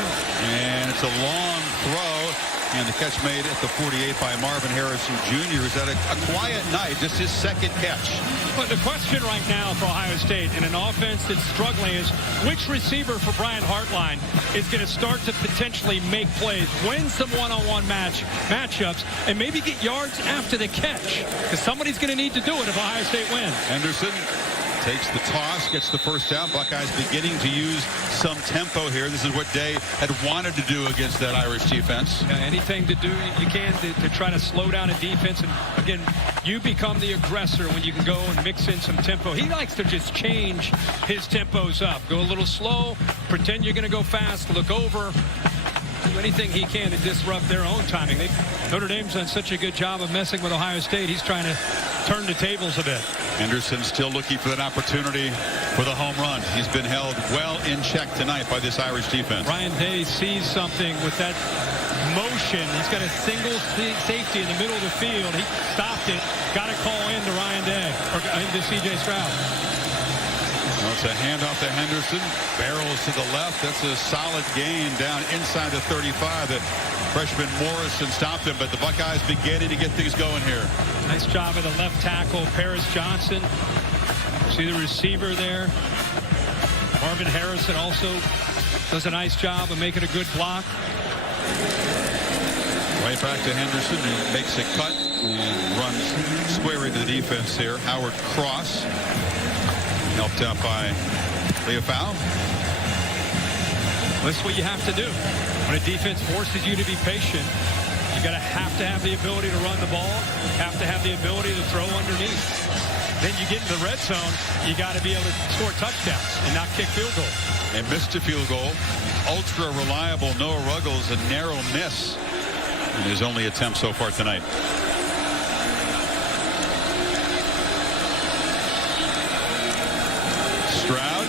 and it's a long throw, and the catch made at the 48 by Marvin Harrison Jr., who's had a quiet night, just his second catch. But the question right now for Ohio State in an offense that's struggling is which receiver for Brian Hartline is going to start to potentially make plays, win some one-on-one matchups, and maybe get yards after the catch, because somebody's going to need to do it if Ohio State wins. Henderson takes the toss, gets the first down. Buckeyes beginning to use some tempo here. This is what Day had wanted to do against that Irish defense. Yeah, anything to do you can to try to slow down a defense. And again, you become the aggressor when you can go and mix in some tempo. He likes to just change his tempos up. Go a little slow, pretend you're going to go fast, look over. Do anything he can to disrupt their own timing. Notre Dame's done such a good job of messing with Ohio State. He's trying to turn the tables a bit. Henderson still looking for that opportunity for the home run. He's been held well in check tonight by this Irish defense. Ryan Day sees something with that motion. He's got a single safety in the middle of the field. He stopped it. Got a call in to Ryan Day, or into C.J. Stroud. Well, it's a handoff to Henderson. Barrels to the left. That's a solid gain down inside the 35. The freshman Morrison stopped him, but the Buckeyes beginning to get things going here. Nice job of the left tackle, Paris Johnson. See the receiver there. Marvin Harrison also does a nice job of making a good block. Right back to Henderson, who makes a cut and runs square into the defense here. Howard Cross, helped out by Leofau. That's what you have to do. When a defense forces you to be patient, you have to have the ability to run the ball, have to have the ability to throw underneath. Then you get in the red zone, you got to be able to score touchdowns and not kick field goals. And missed a field goal. Ultra reliable Noah Ruggles, a narrow miss in his only attempt so far tonight. Stroud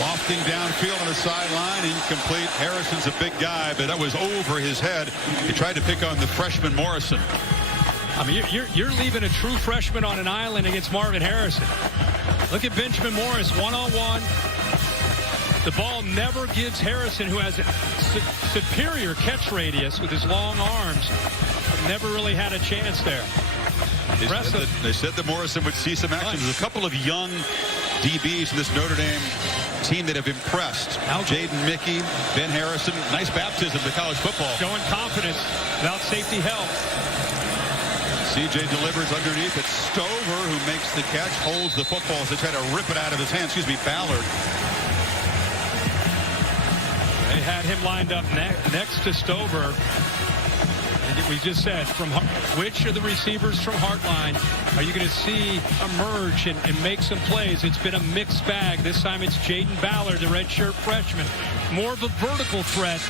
lofting downfield on the sideline, incomplete. Harrison's a big guy, but that was over his head. He tried to pick on the freshman Morrison. I mean, you're leaving a true freshman on an island against Marvin Harrison. Look at Benjamin Morris, one-on-one. The ball never gives Harrison, who has a superior catch radius with his long arms, never really had a chance there. They said that Morrison would see some action. There's a couple of young DBs in this Notre Dame team that have impressed. Jaden Mickey, Ben Harrison, nice baptism to college football. Showing confidence without safety help. CJ delivers underneath. It's Stover who makes the catch, holds the football as they try to rip it out of his hand. Ballard. They had him lined up next to Stover. And we just said, which of the receivers from Heartline are you going to see emerge and make some plays? It's been a mixed bag. This time it's Jaden Ballard, the redshirt freshman. More of a vertical threat,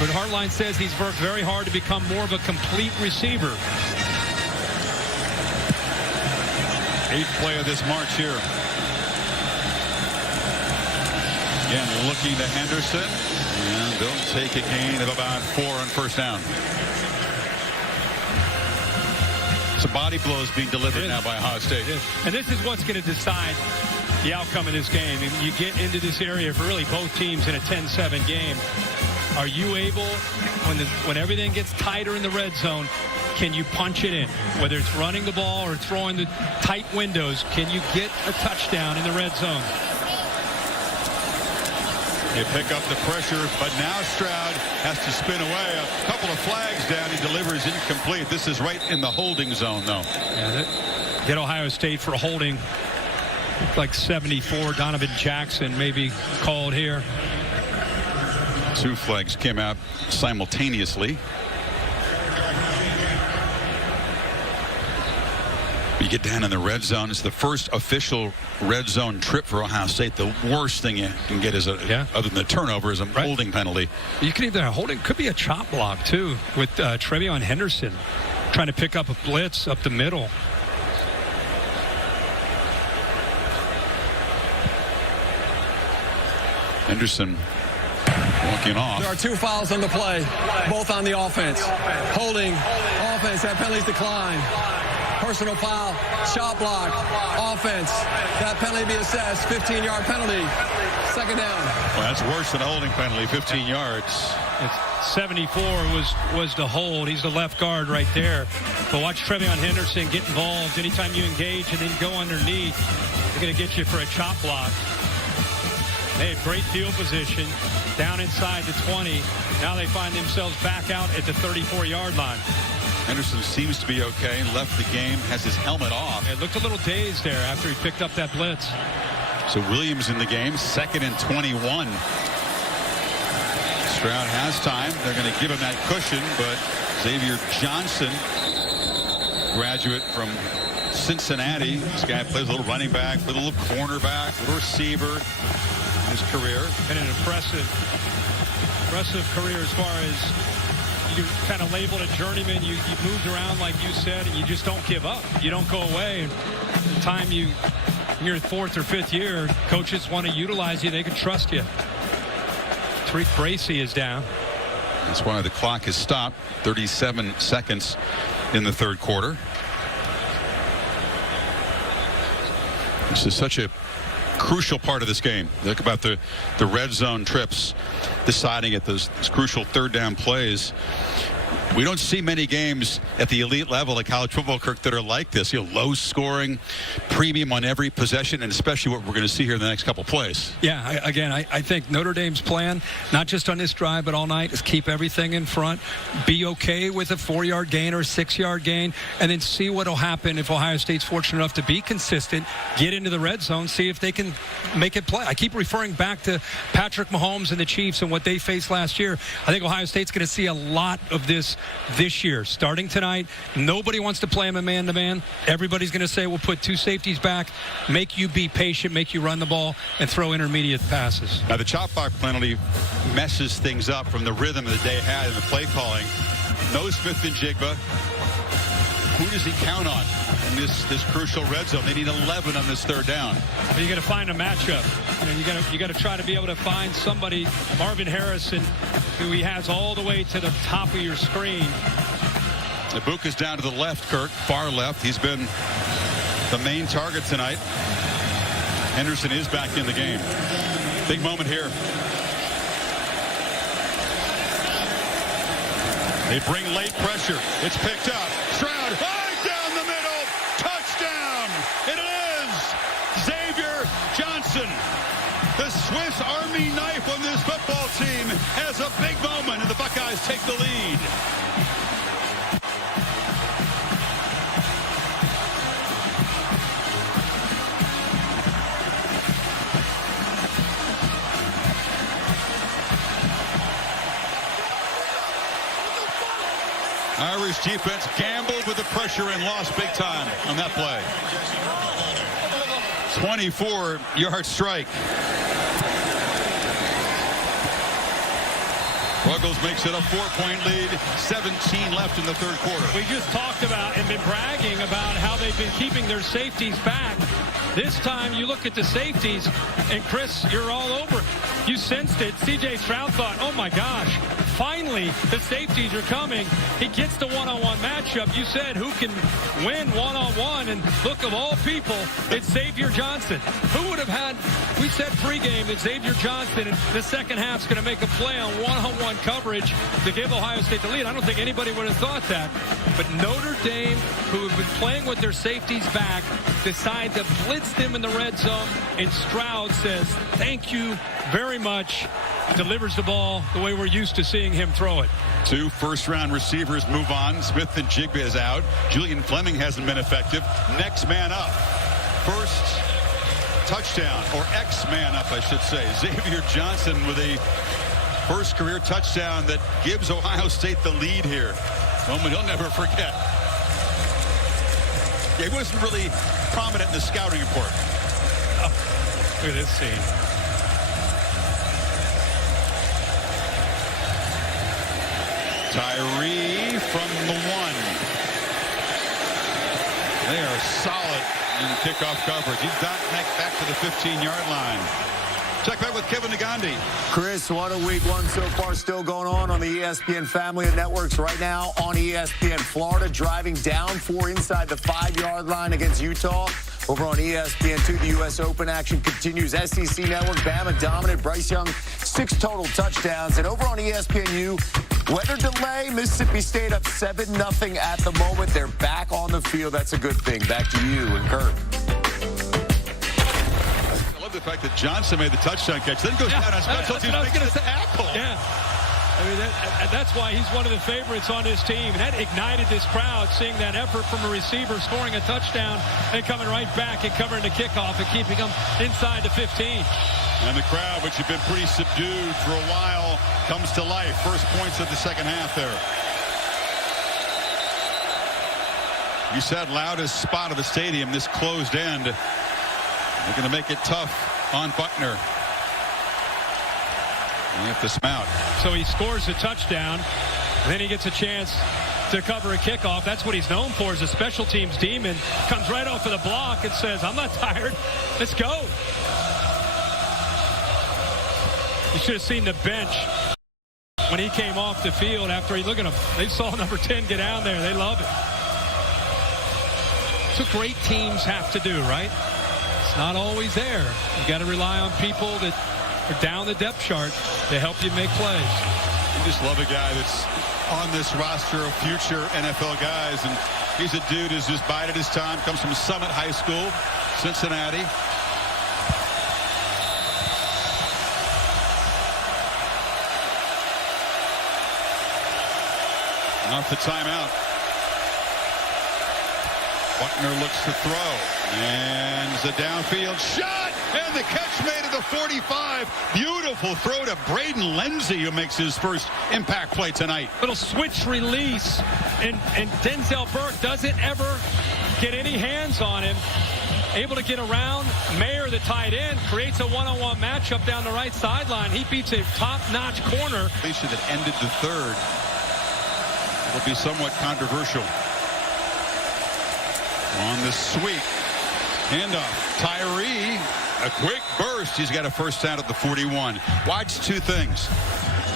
but Heartline says he's worked very hard to become more of a complete receiver. Eighth play of this march here. Again, looking to Henderson. And they'll take a gain of about 4 on first down. Some body blows being delivered now by Ohio State. And this is what's going to decide the outcome of this game. You get into this area for really both teams in a 10-7 game. Are you able, when everything gets tighter in the red zone, can you punch it in? Whether it's running the ball or throwing the tight windows, can you get a touchdown in the red zone? They pick up the pressure, but now Stroud has to spin away. A couple of flags down. He delivers incomplete. This is right in the holding zone, though. Yeah, get Ohio State for holding. Like 74, Donovan Jackson maybe called here. 2 flags came out simultaneously. You get down in the red zone. It's the first official red zone trip for Ohio State. The worst thing you can get is other than the turnover, is a holding penalty. You can either holding, could be a chop block too, with Trevion Henderson trying to pick up a blitz up the middle. Henderson walking off. There are 2 fouls on the play, both on the offense. Holding, offense, that penalty's decline. Personal foul, shot block, offense. That penalty be assessed, 15-yard penalty. Second down. Well, that's worse than a holding penalty, 15 yards. It's 74 was the hold. He's the left guard right there. But watch Trevion Henderson get involved. Anytime you engage and then go underneath, they're going to get you for a chop block. They have great field position down inside the 20. Now they find themselves back out at the 34-yard line. Henderson seems to be okay. Left the game, has his helmet off. It looked a little dazed there after he picked up that blitz. So Williams in the game, 2nd and 21. Stroud has time. They're going to give him that cushion, but Xavier Johnson, graduate from Cincinnati. This guy plays a little running back, a little cornerback, a little receiver in his career. And an impressive career as far as you kind of labeled a journeyman. You moved around like you said, and you just don't give up. You don't go away. The time you're 4th or 5th year, coaches want to utilize you. They can trust you. Tariq Bracy is down. That's why the clock has stopped. 37 seconds in the 3rd quarter. This is such a crucial part of this game. Think about the red zone trips, deciding at those crucial 3rd down plays. We don't see many games at the elite level of college football, Kirk, that are like this. Low scoring, premium on every possession, and especially what we're going to see here in the next couple plays. Yeah, I think Notre Dame's plan, not just on this drive, but all night, is keep everything in front, be okay with a 4-yard gain or a 6-yard gain, and then see what will happen if Ohio State's fortunate enough to be consistent, get into the red zone, see if they can make it play. I keep referring back to Patrick Mahomes and the Chiefs and what they faced last year. I think Ohio State's going to see a lot of this year. Starting tonight, nobody wants to play him a man-to-man. Everybody's going to say, we'll put 2 safeties back, make you be patient, make you run the ball, and throw intermediate passes. Now, the chop block penalty messes things up from the rhythm that they had in the play calling. No Smith-Njigba. Who does he count on in this crucial red zone? They need 11 on this 3rd down. You got to find a matchup. You got to try to be able to find somebody. Marvin Harrison, who he has all the way to the top of your screen. The book is down to the left, Kirk, far left. He's been the main target tonight. Henderson is back in the game. Big moment here. They bring late pressure. It's picked up. Stroud high down the middle. Touchdown. It is Xavier Johnson. The Swiss Army knife on this football team has a big moment, and the Buckeyes take the lead. Irish defense gambled with the pressure and lost big time on that play. 24-yard strike. Ruggles makes it a 4-point lead. 17 left in the 3rd quarter. We just talked about and been bragging about how they've been keeping their safeties back. This time you look at the safeties, and Chris, you're all over it. You sensed it. C.J. Stroud thought, oh my gosh, finally the safeties are coming. He gets the one-on-one matchup. You said who can win one-on-one, and look, of all people, it's Xavier Johnson. Who would have had, we said pregame that Xavier Johnson in the second half is going to make a play on one-on-one coverage to give Ohio State the lead. I don't think anybody would have thought that. But Notre Dame, who have been playing with their safeties back, decide to blitz them in the red zone, and Stroud says, thank you very much. Delivers the ball the way we're used to seeing him throw it. 2 first-round receivers move on. Smith-Njigba is out. Julian Fleming hasn't been effective. Next man up. First touchdown, or X-man up, I should say. Xavier Johnson with a first career touchdown that gives Ohio State the lead here. Moment he'll never forget. Yeah, he wasn't really prominent in the scouting report. Oh, look at this scene. Tyree from the 1. They are solid in kickoff coverage. He's back to the 15-yard line. Check back with Kevin Nagandi. Chris, what a week one so far still going on the ESPN family of networks right now on ESPN. Florida driving down 4 inside the 5-yard line against Utah. Over on ESPN2, the U.S. Open action continues. SEC Network, Bama dominant. Bryce Young, 6 total touchdowns. And over on ESPNU, weather delay. Mississippi State up 7-0 at the moment. They're back on the field. That's a good thing. Back to you and Kirk. I love the fact that Johnson made the touchdown catch, then goes down on special teams. I was going to say. Tackle. Yeah. I mean, that's why he's one of the favorites on this team. And that ignited this crowd, seeing that effort from a receiver scoring a touchdown and coming right back and covering the kickoff and keeping them inside the 15. And the crowd, which had been pretty subdued for a while, comes to life. First points of the second half there. You said loudest spot of the stadium, this closed end. They're going to make it tough on Buckner. You have to smount. So he scores a touchdown, then he gets a chance to cover a kickoff. That's what he's known for, as a special teams demon. Comes right off of the block and says, I'm not tired. Let's go. You should have seen the bench when he came off the field after look at him. They saw number 10 get down there. They love it. That's what great teams have to do, right? It's not always there. You got to rely on people that are down the depth chart to help you make plays. You just love a guy that's on this roster of future NFL guys, and he's a dude who's just bided his time. Comes from Summit High School, Cincinnati. Off the timeout. Buckner looks to throw. And it's a downfield shot. And the catch made at the 45. Beautiful throw to Braden Lindsey, who makes his first impact play tonight. Little switch release. And Denzel Burke doesn't ever get any hands on him. Able to get around. Mayer, the tight end, creates a one-on-one matchup down the right sideline. He beats a top-notch corner. That ended the third. Will be somewhat controversial. On the sweep. Handoff. Tyree. A quick burst. He's got a first down at the 41. Watch two things.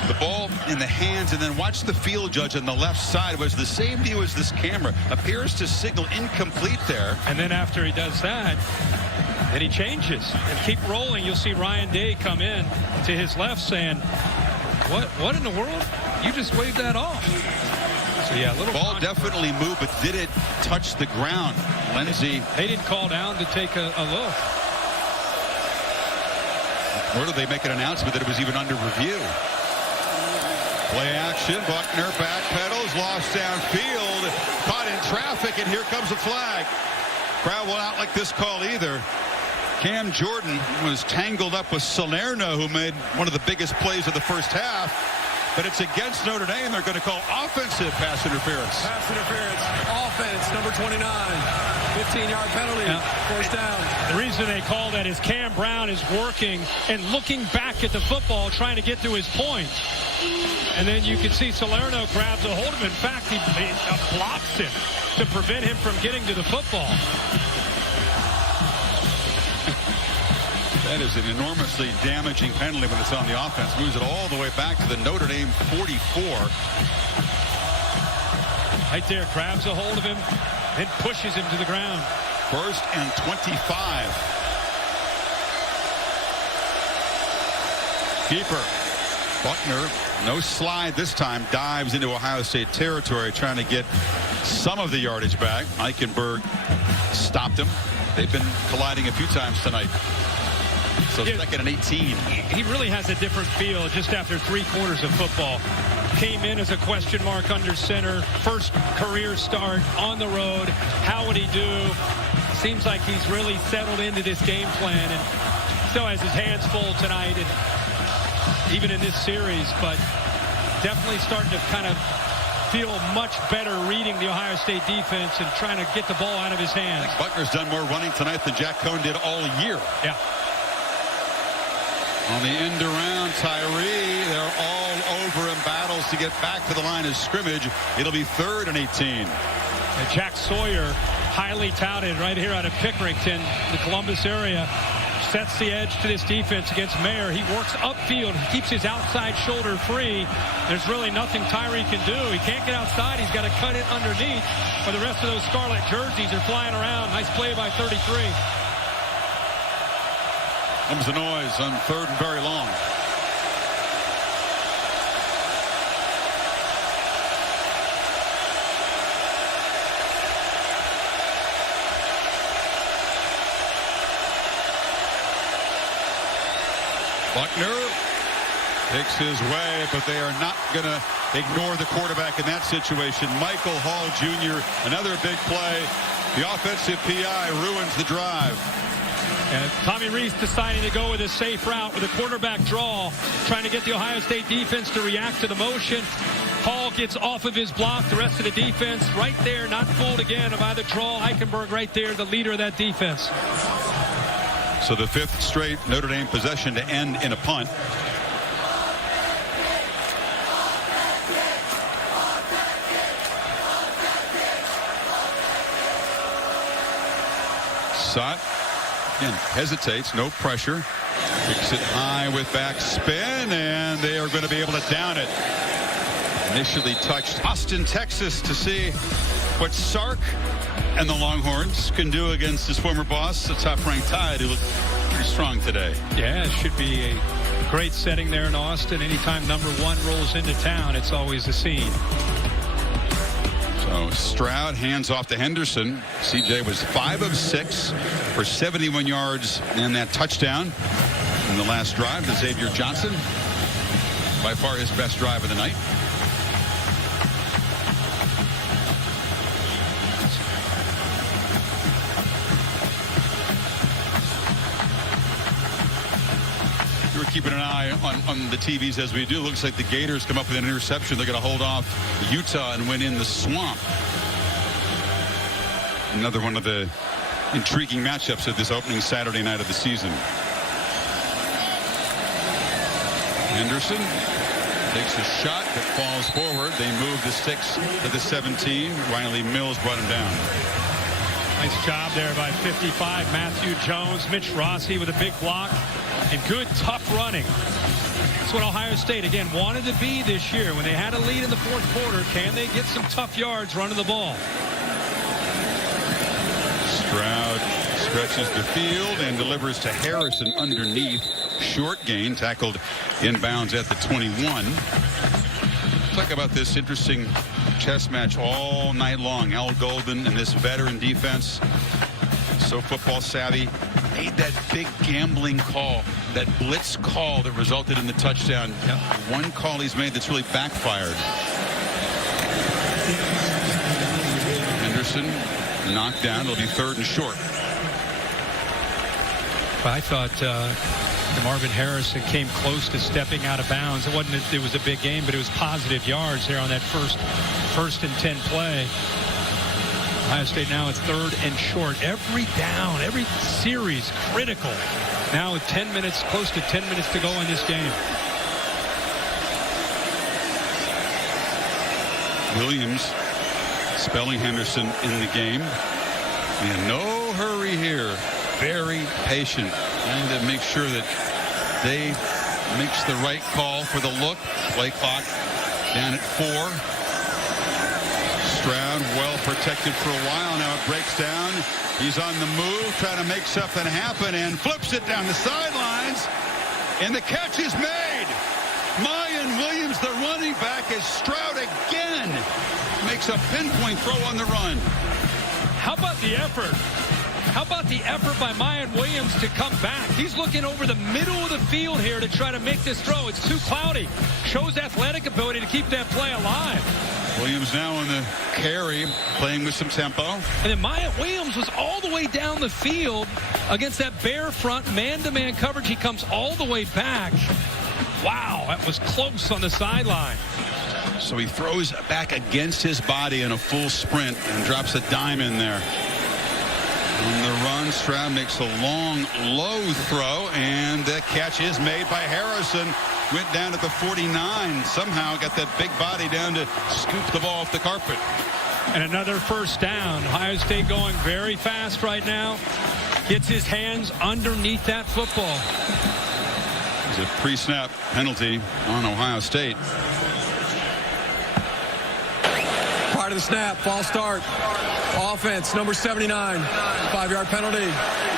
The ball in the hands, and then watch the field judge on the left side. Was the same view as this camera. Appears to signal incomplete there. And then after he does that, then he changes. And keep rolling. You'll see Ryan Day come in to his left saying, what in the world? You just waved that off. So yeah, little ball definitely moved, but did it touch the ground? Lindsey. They didn't call down to take a look. Or did they make an announcement that it was even under review? Play action. Buckner backpedals, lost downfield, caught in traffic, and here comes a flag. Crowd will not like this call either. Cam Jordan was tangled up with Salerno, who made one of the biggest plays of the first half. But it's against Notre Dame. They're going to call offensive pass interference. Pass interference. Offense, number 29. 15-yard penalty. First down. The reason they call that is Cam Brown is working and looking back at the football, trying to get to his point. And then you can see Salerno grabs a hold of him. In fact, he blocks him to prevent him from getting to the football. That is an enormously damaging penalty when it's on the offense. Moves it all the way back to the Notre Dame 44. Right there, grabs a hold of him, then pushes him to the ground. First and 25. Keeper. Buckner, no slide this time, dives into Ohio State territory, trying to get some of the yardage back. Eichenberg stopped him. They've been colliding a few times tonight. So second and 18. He really has a different feel just after 3 quarters of football. Came in as a question mark under center. First career start on the road. How would he do? Seems like he's really settled into this game plan and still has his hands full tonight and even in this series, but definitely starting to kind of feel much better reading the Ohio State defense and trying to get the ball out of his hands. Buckner's done more running tonight than Jack Cohn did all year. Yeah. On the end around, Tyree, they're all over in battles to get back to the line of scrimmage. It'll be 3rd and 18. And Jack Sawyer, highly touted right here out of Pickerington, the Columbus area, sets the edge to this defense against Mayer. He works upfield. He keeps his outside shoulder free. There's really nothing Tyree can do. He can't get outside. He's got to cut it underneath, or the rest of those scarlet jerseys are flying around. Nice play by 33. Comes the noise on 3rd and very long. Buckner Takes his way, but they are not going to ignore the quarterback in that situation. Michael Hall Jr., another big play. The offensive PI ruins the drive. And Tommy Rees deciding to go with a safe route with a quarterback draw, trying to get the Ohio State defense to react to the motion. Hall gets off of his block. The rest of the defense right there, not fooled again by the draw. Eichenberg right there, the leader of that defense. So the 5th straight Notre Dame possession to end in a punt. Sott again hesitates, no pressure. Kicks it high with back spin, and they are going to be able to down it. Initially touched Austin, Texas, to see what Sark and the Longhorns can do against his former boss, the top-ranked Tide, who looked pretty strong today. Yeah, it should be a great setting there in Austin. Anytime #1 rolls into town, it's always a scene. So Stroud hands off to Henderson. CJ was 5 of 6 for 71 yards and that touchdown in the last drive to Xavier Johnson. By far his best drive of the night. We're keeping an eye on the TVs as we do. Looks like the Gators come up with an interception. They're going to hold off Utah and win in the swamp. Another one of the intriguing matchups of this opening Saturday night of the season. Henderson takes a shot that falls forward. They move the 6 to the 17. Riley Mills brought him down. Nice job there by 55. Matthew Jones, Mitch Rossi with a big block, and good, tough running. That's what Ohio State, again, wanted to be this year. When they had a lead in the 4th quarter, can they get some tough yards running the ball? Stroud stretches the field and delivers to Harrison underneath. Short gain, tackled inbounds at the 21. Talk about this interesting chess match all night long. Al Golden and this veteran defense, so football savvy, made that big gambling call, that blitz call that resulted in the touchdown. Yep. One call he's made that's really backfired. Henderson knocked down. It'll be 3rd and short. I thought Marvin Harrison came close to stepping out of bounds. It was a big game, but it was positive yards there on that first and 10 play. Ohio State now it's 3rd and short. Every down, every series critical. Now with 10 minutes, close to 10 minutes to go in this game. Williams spelling Henderson in the game. And no hurry here. Very patient. Trying to make sure that they makes the right call for the look. Play clock down at 4. Stroud well protected for a while. Now it breaks down. He's on the move, trying to make something happen, and flips it down the sidelines. And the catch is made. Mayan Williams, the running back, is Stroud again. Makes a pinpoint throw on the run. How about the effort? How about the effort by Mayan Williams to come back? He's looking over the middle of the field here to try to make this throw. It's too cloudy. Shows athletic ability to keep that play alive. Williams now on the carry, playing with some tempo. And then Mayan Williams was all the way down the field against that bare front man-to-man coverage. He comes all the way back. Wow, that was close on the sideline. So he throws back against his body in a full sprint and drops a dime in there. On the run, Stroud makes a long, low throw, and the catch is made by Harrison. Went down to the 49. Somehow got that big body down to scoop the ball off the carpet. And another first down. Ohio State going very fast right now. Gets his hands underneath that football. There's a pre-snap penalty on Ohio State. Prior to the snap, false start. Offense, number 79. 5-yard penalty.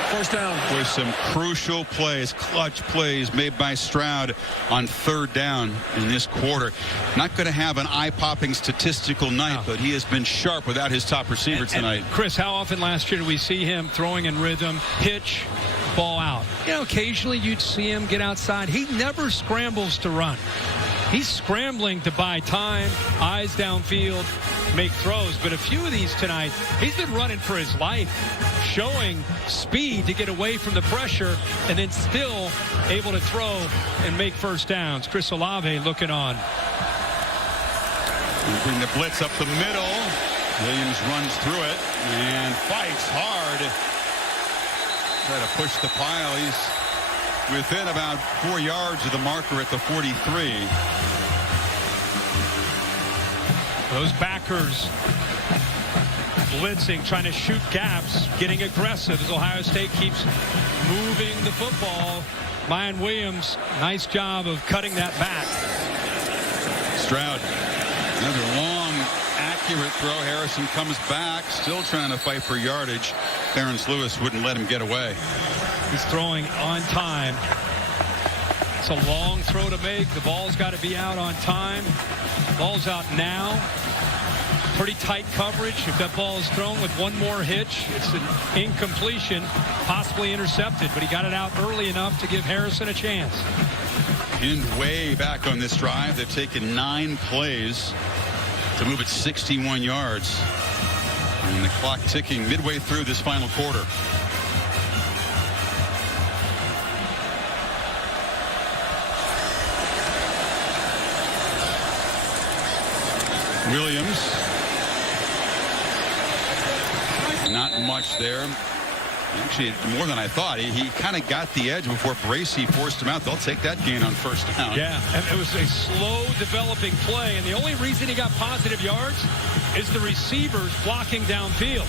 First down. With some crucial plays, clutch plays made by Stroud on 3rd down in this quarter. Not going to have an eye-popping statistical night, but he has been sharp without his top receiver tonight. Chris, how often last year did we see him throwing in rhythm, pitch, ball out. You know, occasionally you'd see him get outside. He never scrambles to run. He's scrambling to buy time, eyes downfield, make throws. But a few of these tonight, he's been running for his life, showing speed to get away from the pressure, and then still able to throw and make first downs. Chris Olave looking on. Bring the blitz up the middle. Williams runs through it and fights hard. Try to push the pile. He's within about 4 yards of the marker at the 43. Those backers blitzing, trying to shoot gaps, getting aggressive as Ohio State keeps moving the football. Mayan Williams, nice job of cutting that back. Stroud, another long, accurate throw. Harrison comes back, still trying to fight for yardage. Clarence Lewis wouldn't let him get away. He's throwing on time. It's a long throw to make. The ball's got to be out on time. Ball's out now. Pretty tight coverage. If that ball is thrown with one more hitch, it's an incompletion, possibly intercepted, but he got it out early enough to give Harrison a chance. Pinned way back on this drive. They've taken 9 plays to move it 61 yards. And the clock ticking midway through this final quarter. Williams. Not much there. Actually, more than I thought. He kind of got the edge before Bracey forced him out. They'll take that gain on first down. Yeah, and it was a slow developing play, and the only reason he got positive yards is the receivers blocking downfield.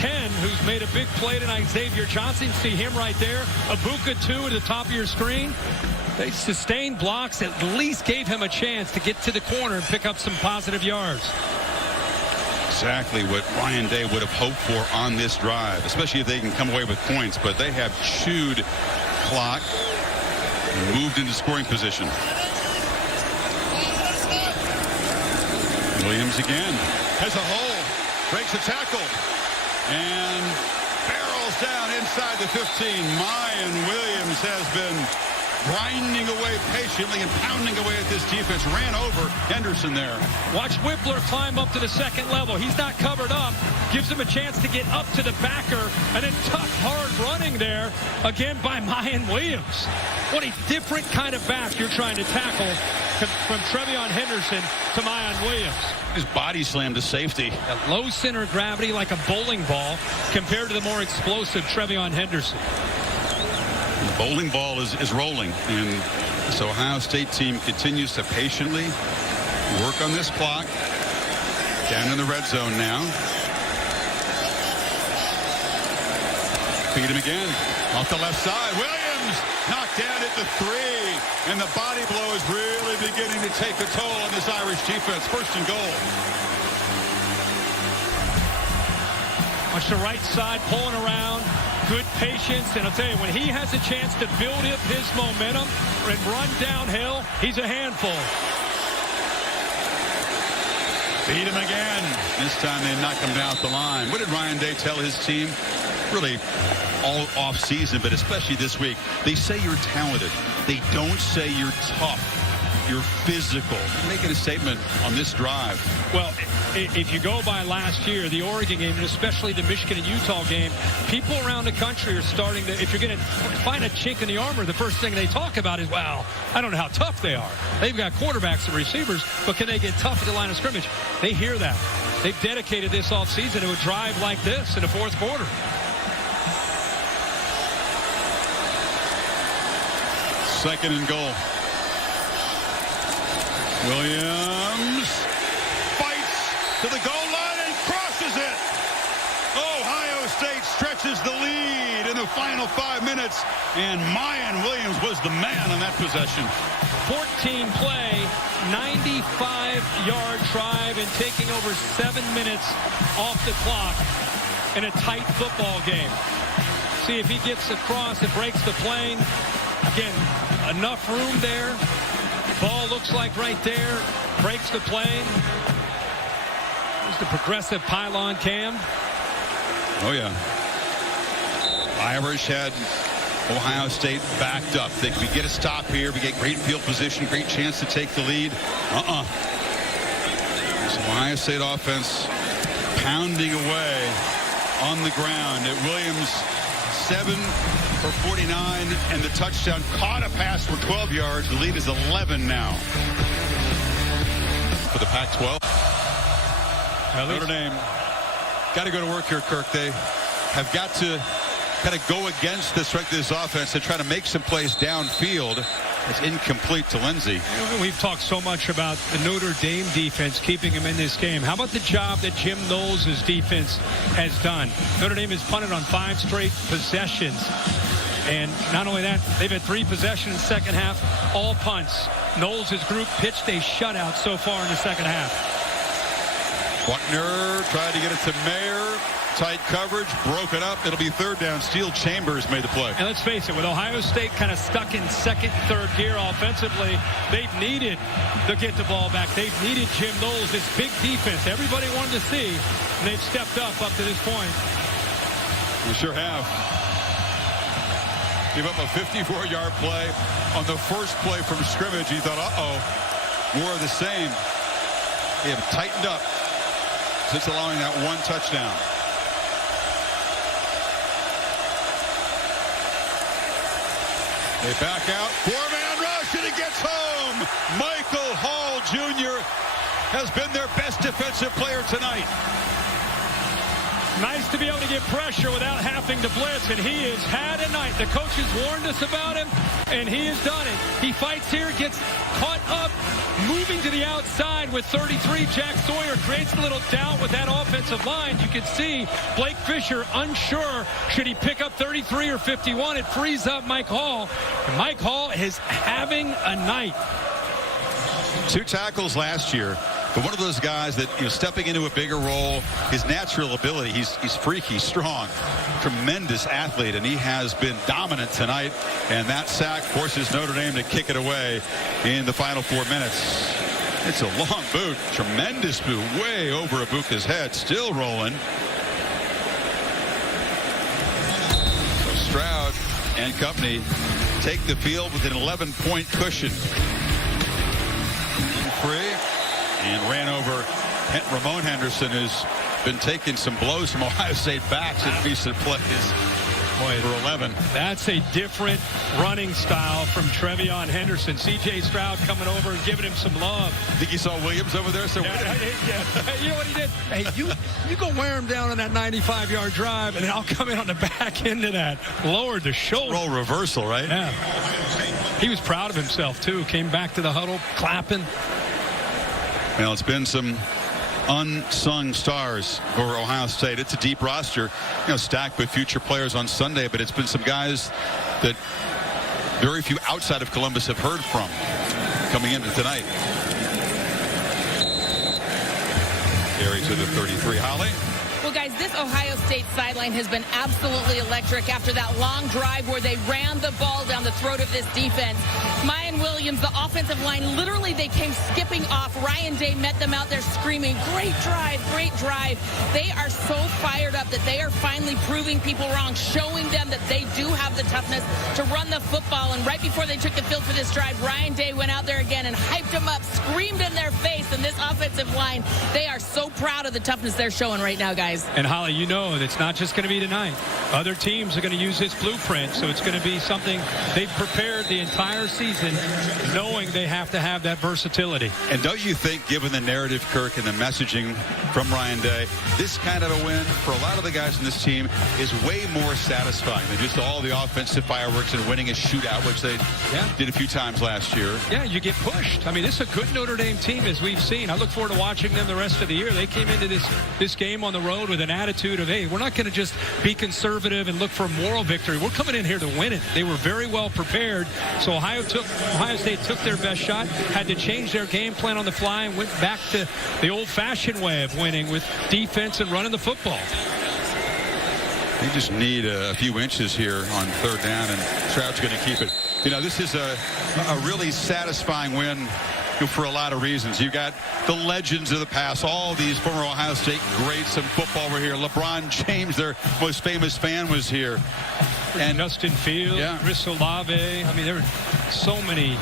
10, who's made a big play tonight, Xavier Johnson. See him right there. Abuka 2 at the top of your screen. They sustained blocks, at least gave him a chance to get to the corner and pick up some positive yards. Exactly what Ryan Day would have hoped for on this drive, especially if they can come away with points. But they have chewed clock and moved into scoring position. Williams again has a hole, breaks a tackle, and barrels down inside the 15. Mayan Williams has been grinding away patiently and pounding away at this defense. Ran over Henderson there. Watch Whippler climb up to the second level. He's not covered up. Gives him a chance to get up to the backer. And then tough, hard running there again by Mayan Williams. What a different kind of back you're trying to tackle from Trevion Henderson to Mayan Williams. His body slam to safety. A low center of gravity like a bowling ball compared to the more explosive Trevion Henderson. The bowling ball is rolling, and this Ohio State team continues to patiently work on this clock. Down in the red zone now. Feed him again. Off the left side. Williams knocked down at the 3. And the body blow is really beginning to take a toll on this Irish defense. First and goal. Watch the right side pulling around. Good patience, and I'll tell you, when he has a chance to build up his momentum and run downhill, he's a handful. Beat him again. This time they knock him down the line. What did Ryan Day tell his team? Really all off season, but especially this week. They say you're talented. They don't say you're tough. You're physical. Making a statement on this drive. Well, if you go by last year, the Oregon game, and especially the Michigan and Utah game, people around the country are starting to, if you're going to find a chink in the armor, the first thing they talk about is, wow, I don't know how tough they are. They've got quarterbacks and receivers, but can they get tough at the line of scrimmage? They hear that. They've dedicated this offseason to a drive like this in the fourth quarter. Second and goal. Williams fights to the goal line and crosses it. Ohio State stretches the lead in the final 5 minutes, and Mayan Williams was the man on that possession. 14-play, 95-yard drive, and taking over 7 minutes off the clock in a tight football game. See if he gets across and breaks the plane. Again, enough room there. Ball looks like right there. Breaks the plane. There's the progressive pylon cam. Oh, yeah. Irish had Ohio State backed up. Think we get a stop here. We get great field position, great chance to take the lead. This Ohio State offense pounding away on the ground. At Williams, 7 for 49, and the touchdown. Caught a pass for 12 yards. The lead is 11 now for the Pac-12. Notre Dame got to go to work here, Kirk. They have got to kind of go against the strength of this offense and try to make some plays downfield. It's incomplete to Lindsey. We've talked so much about the Notre Dame defense keeping him in this game. How about the job that Jim Knowles' defense has done? Notre Dame has punted on 5 straight possessions. And not only that, they've had 3 possessions in the second half, all punts. Knowles' group pitched a shutout so far in the second half. Buckner tried to get it to Mayer. Tight coverage, broke it up. It'll be 3rd down. Steel Chambers made the play. And let's face it, with Ohio State kind of stuck in 2nd, 3rd gear offensively, they've needed to get the ball back. They've needed Jim Knowles, this big defense everybody wanted to see, and they've stepped up to this point. They sure have. Give up a 54-yard play on the first play from scrimmage. He thought, more of the same. They have tightened up since allowing that 1 touchdown. They back out. 4-man rush, and it gets home. Michael Hall Jr. has been their best defensive player tonight. Nice to be able to get pressure without having to blitz, and he has had a night. The coaches warned us about him, and he has done it. He fights here, gets caught up, moving to the outside with 33. Jack Sawyer creates a little doubt with that offensive line. You can see Blake Fisher unsure, should he pick up 33 or 51? It frees up Mike Hall. And Mike Hall is having a night. 2 tackles last year. But one of those guys that, stepping into a bigger role, his natural ability, he's freaky, strong, tremendous athlete, and he has been dominant tonight. And that sack forces Notre Dame to kick it away in the final 4 minutes. It's a long boot, tremendous boot, way over Ibuka's head, still rolling. So Stroud and company take the field with an 11-point cushion. Free. And ran over Ramon Henderson, who's been taking some blows from Ohio State backs in recent plays. Boy, for 11. That's a different running style from Trevion Henderson. C.J. Stroud coming over and giving him some love. Think you saw Williams over there? Yeah. You know what he did? Hey, you go wear him down on that 95-yard drive, and then I'll come in on the back end of that. Lowered the shoulder. Role reversal, right? Yeah. He was proud of himself, too. Came back to the huddle, clapping. Well, it's been some unsung stars over Ohio State. It's a deep roster, stacked with future players on Sunday, but it's been some guys that very few outside of Columbus have heard from coming into tonight. Carry to the 33. Holly? Well, guys, this Ohio State sideline has been absolutely electric after that long drive where they ran the ball down the throat of this defense. Mayan Williams, the offensive line, literally they came skipping off. Ryan Day met them out there screaming, great drive, great drive. They are so fired up that they are finally proving people wrong, showing them that they do have the toughness to run the football. And right before they took the field for this drive, Ryan Day went out there again and hyped them up, screamed in their face. And this offensive line, they are so proud of the toughness they're showing right now, guys. And Holly, it's not just going to be tonight. Other teams are going to use this blueprint, so it's going to be something they've prepared the entire season, knowing they have to have that versatility. And don't you think, given the narrative, Kirk, and the messaging from Ryan Day, this kind of a win for a lot of the guys in this team is way more satisfying than just all the offensive fireworks and winning a shootout, which they did a few times last year. Yeah, you get pushed. I mean, this is a good Notre Dame team, as we've seen. I look forward to watching them the rest of the year. They came into this game on the road with an attitude of, hey, we're not going to just be conservative and look for a moral victory. We're coming in here to win it. They were very well prepared. So Ohio State took their best shot, had to change their game plan on the fly, and went back to the old-fashioned way of winning with defense and running the football. They just need a few inches here on 3rd down, and Stroud's going to keep it. This is a really satisfying win for a lot of reasons. You got the legends of the past. All these former Ohio State greats in football were here. LeBron James, their most famous fan, was here. And Justin Fields, Chris Olave. I mean, there are so many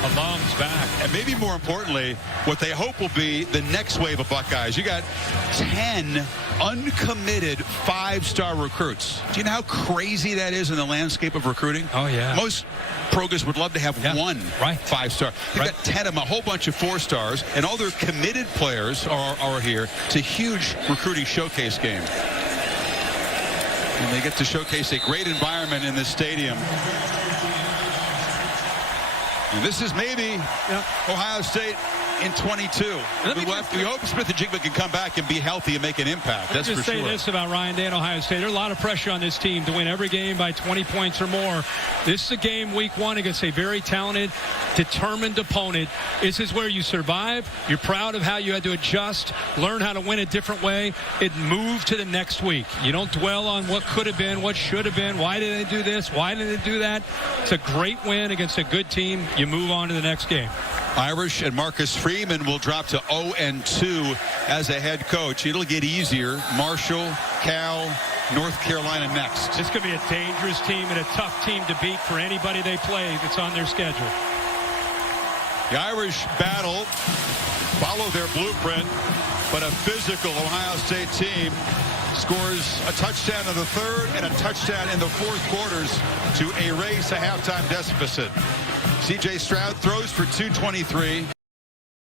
alums back. And maybe more importantly, what they hope will be the next wave of Buckeyes. You got 10 uncommitted 5-star recruits. Do you know how crazy that is in the landscape of recruiting? Oh, yeah. Most programs would love to have one 5-star. You've got 10 of them, a whole bunch of 4-stars, and all their committed players are here. It's a huge recruiting showcase game. And they get to showcase a great environment in this stadium. And this is maybe Ohio State in 22. We hope Smith-Njigba can come back and be healthy and make an impact. That's for sure. Just say this about Ryan Day and Ohio State. There's a lot of pressure on this team to win every game by 20 points or more. This is a game week 1 against a very talented, determined opponent. This is where you survive. You're proud of how you had to adjust, learn how to win a different way, and move to the next week. You don't dwell on what could have been, what should have been, why did they do this, why did they do that. It's a great win against a good team. You move on to the next game. Irish and Marcus Freeman will drop to 0-2 as a head coach. It'll get easier. Marshall, Cal, North Carolina next. This could be a dangerous team and a tough team to beat for anybody they play that's on their schedule. The Irish battle, follow their blueprint, but a physical Ohio State team scores a touchdown in the third and a touchdown in the fourth quarters to erase a halftime deficit. C.J. Stroud throws for 223.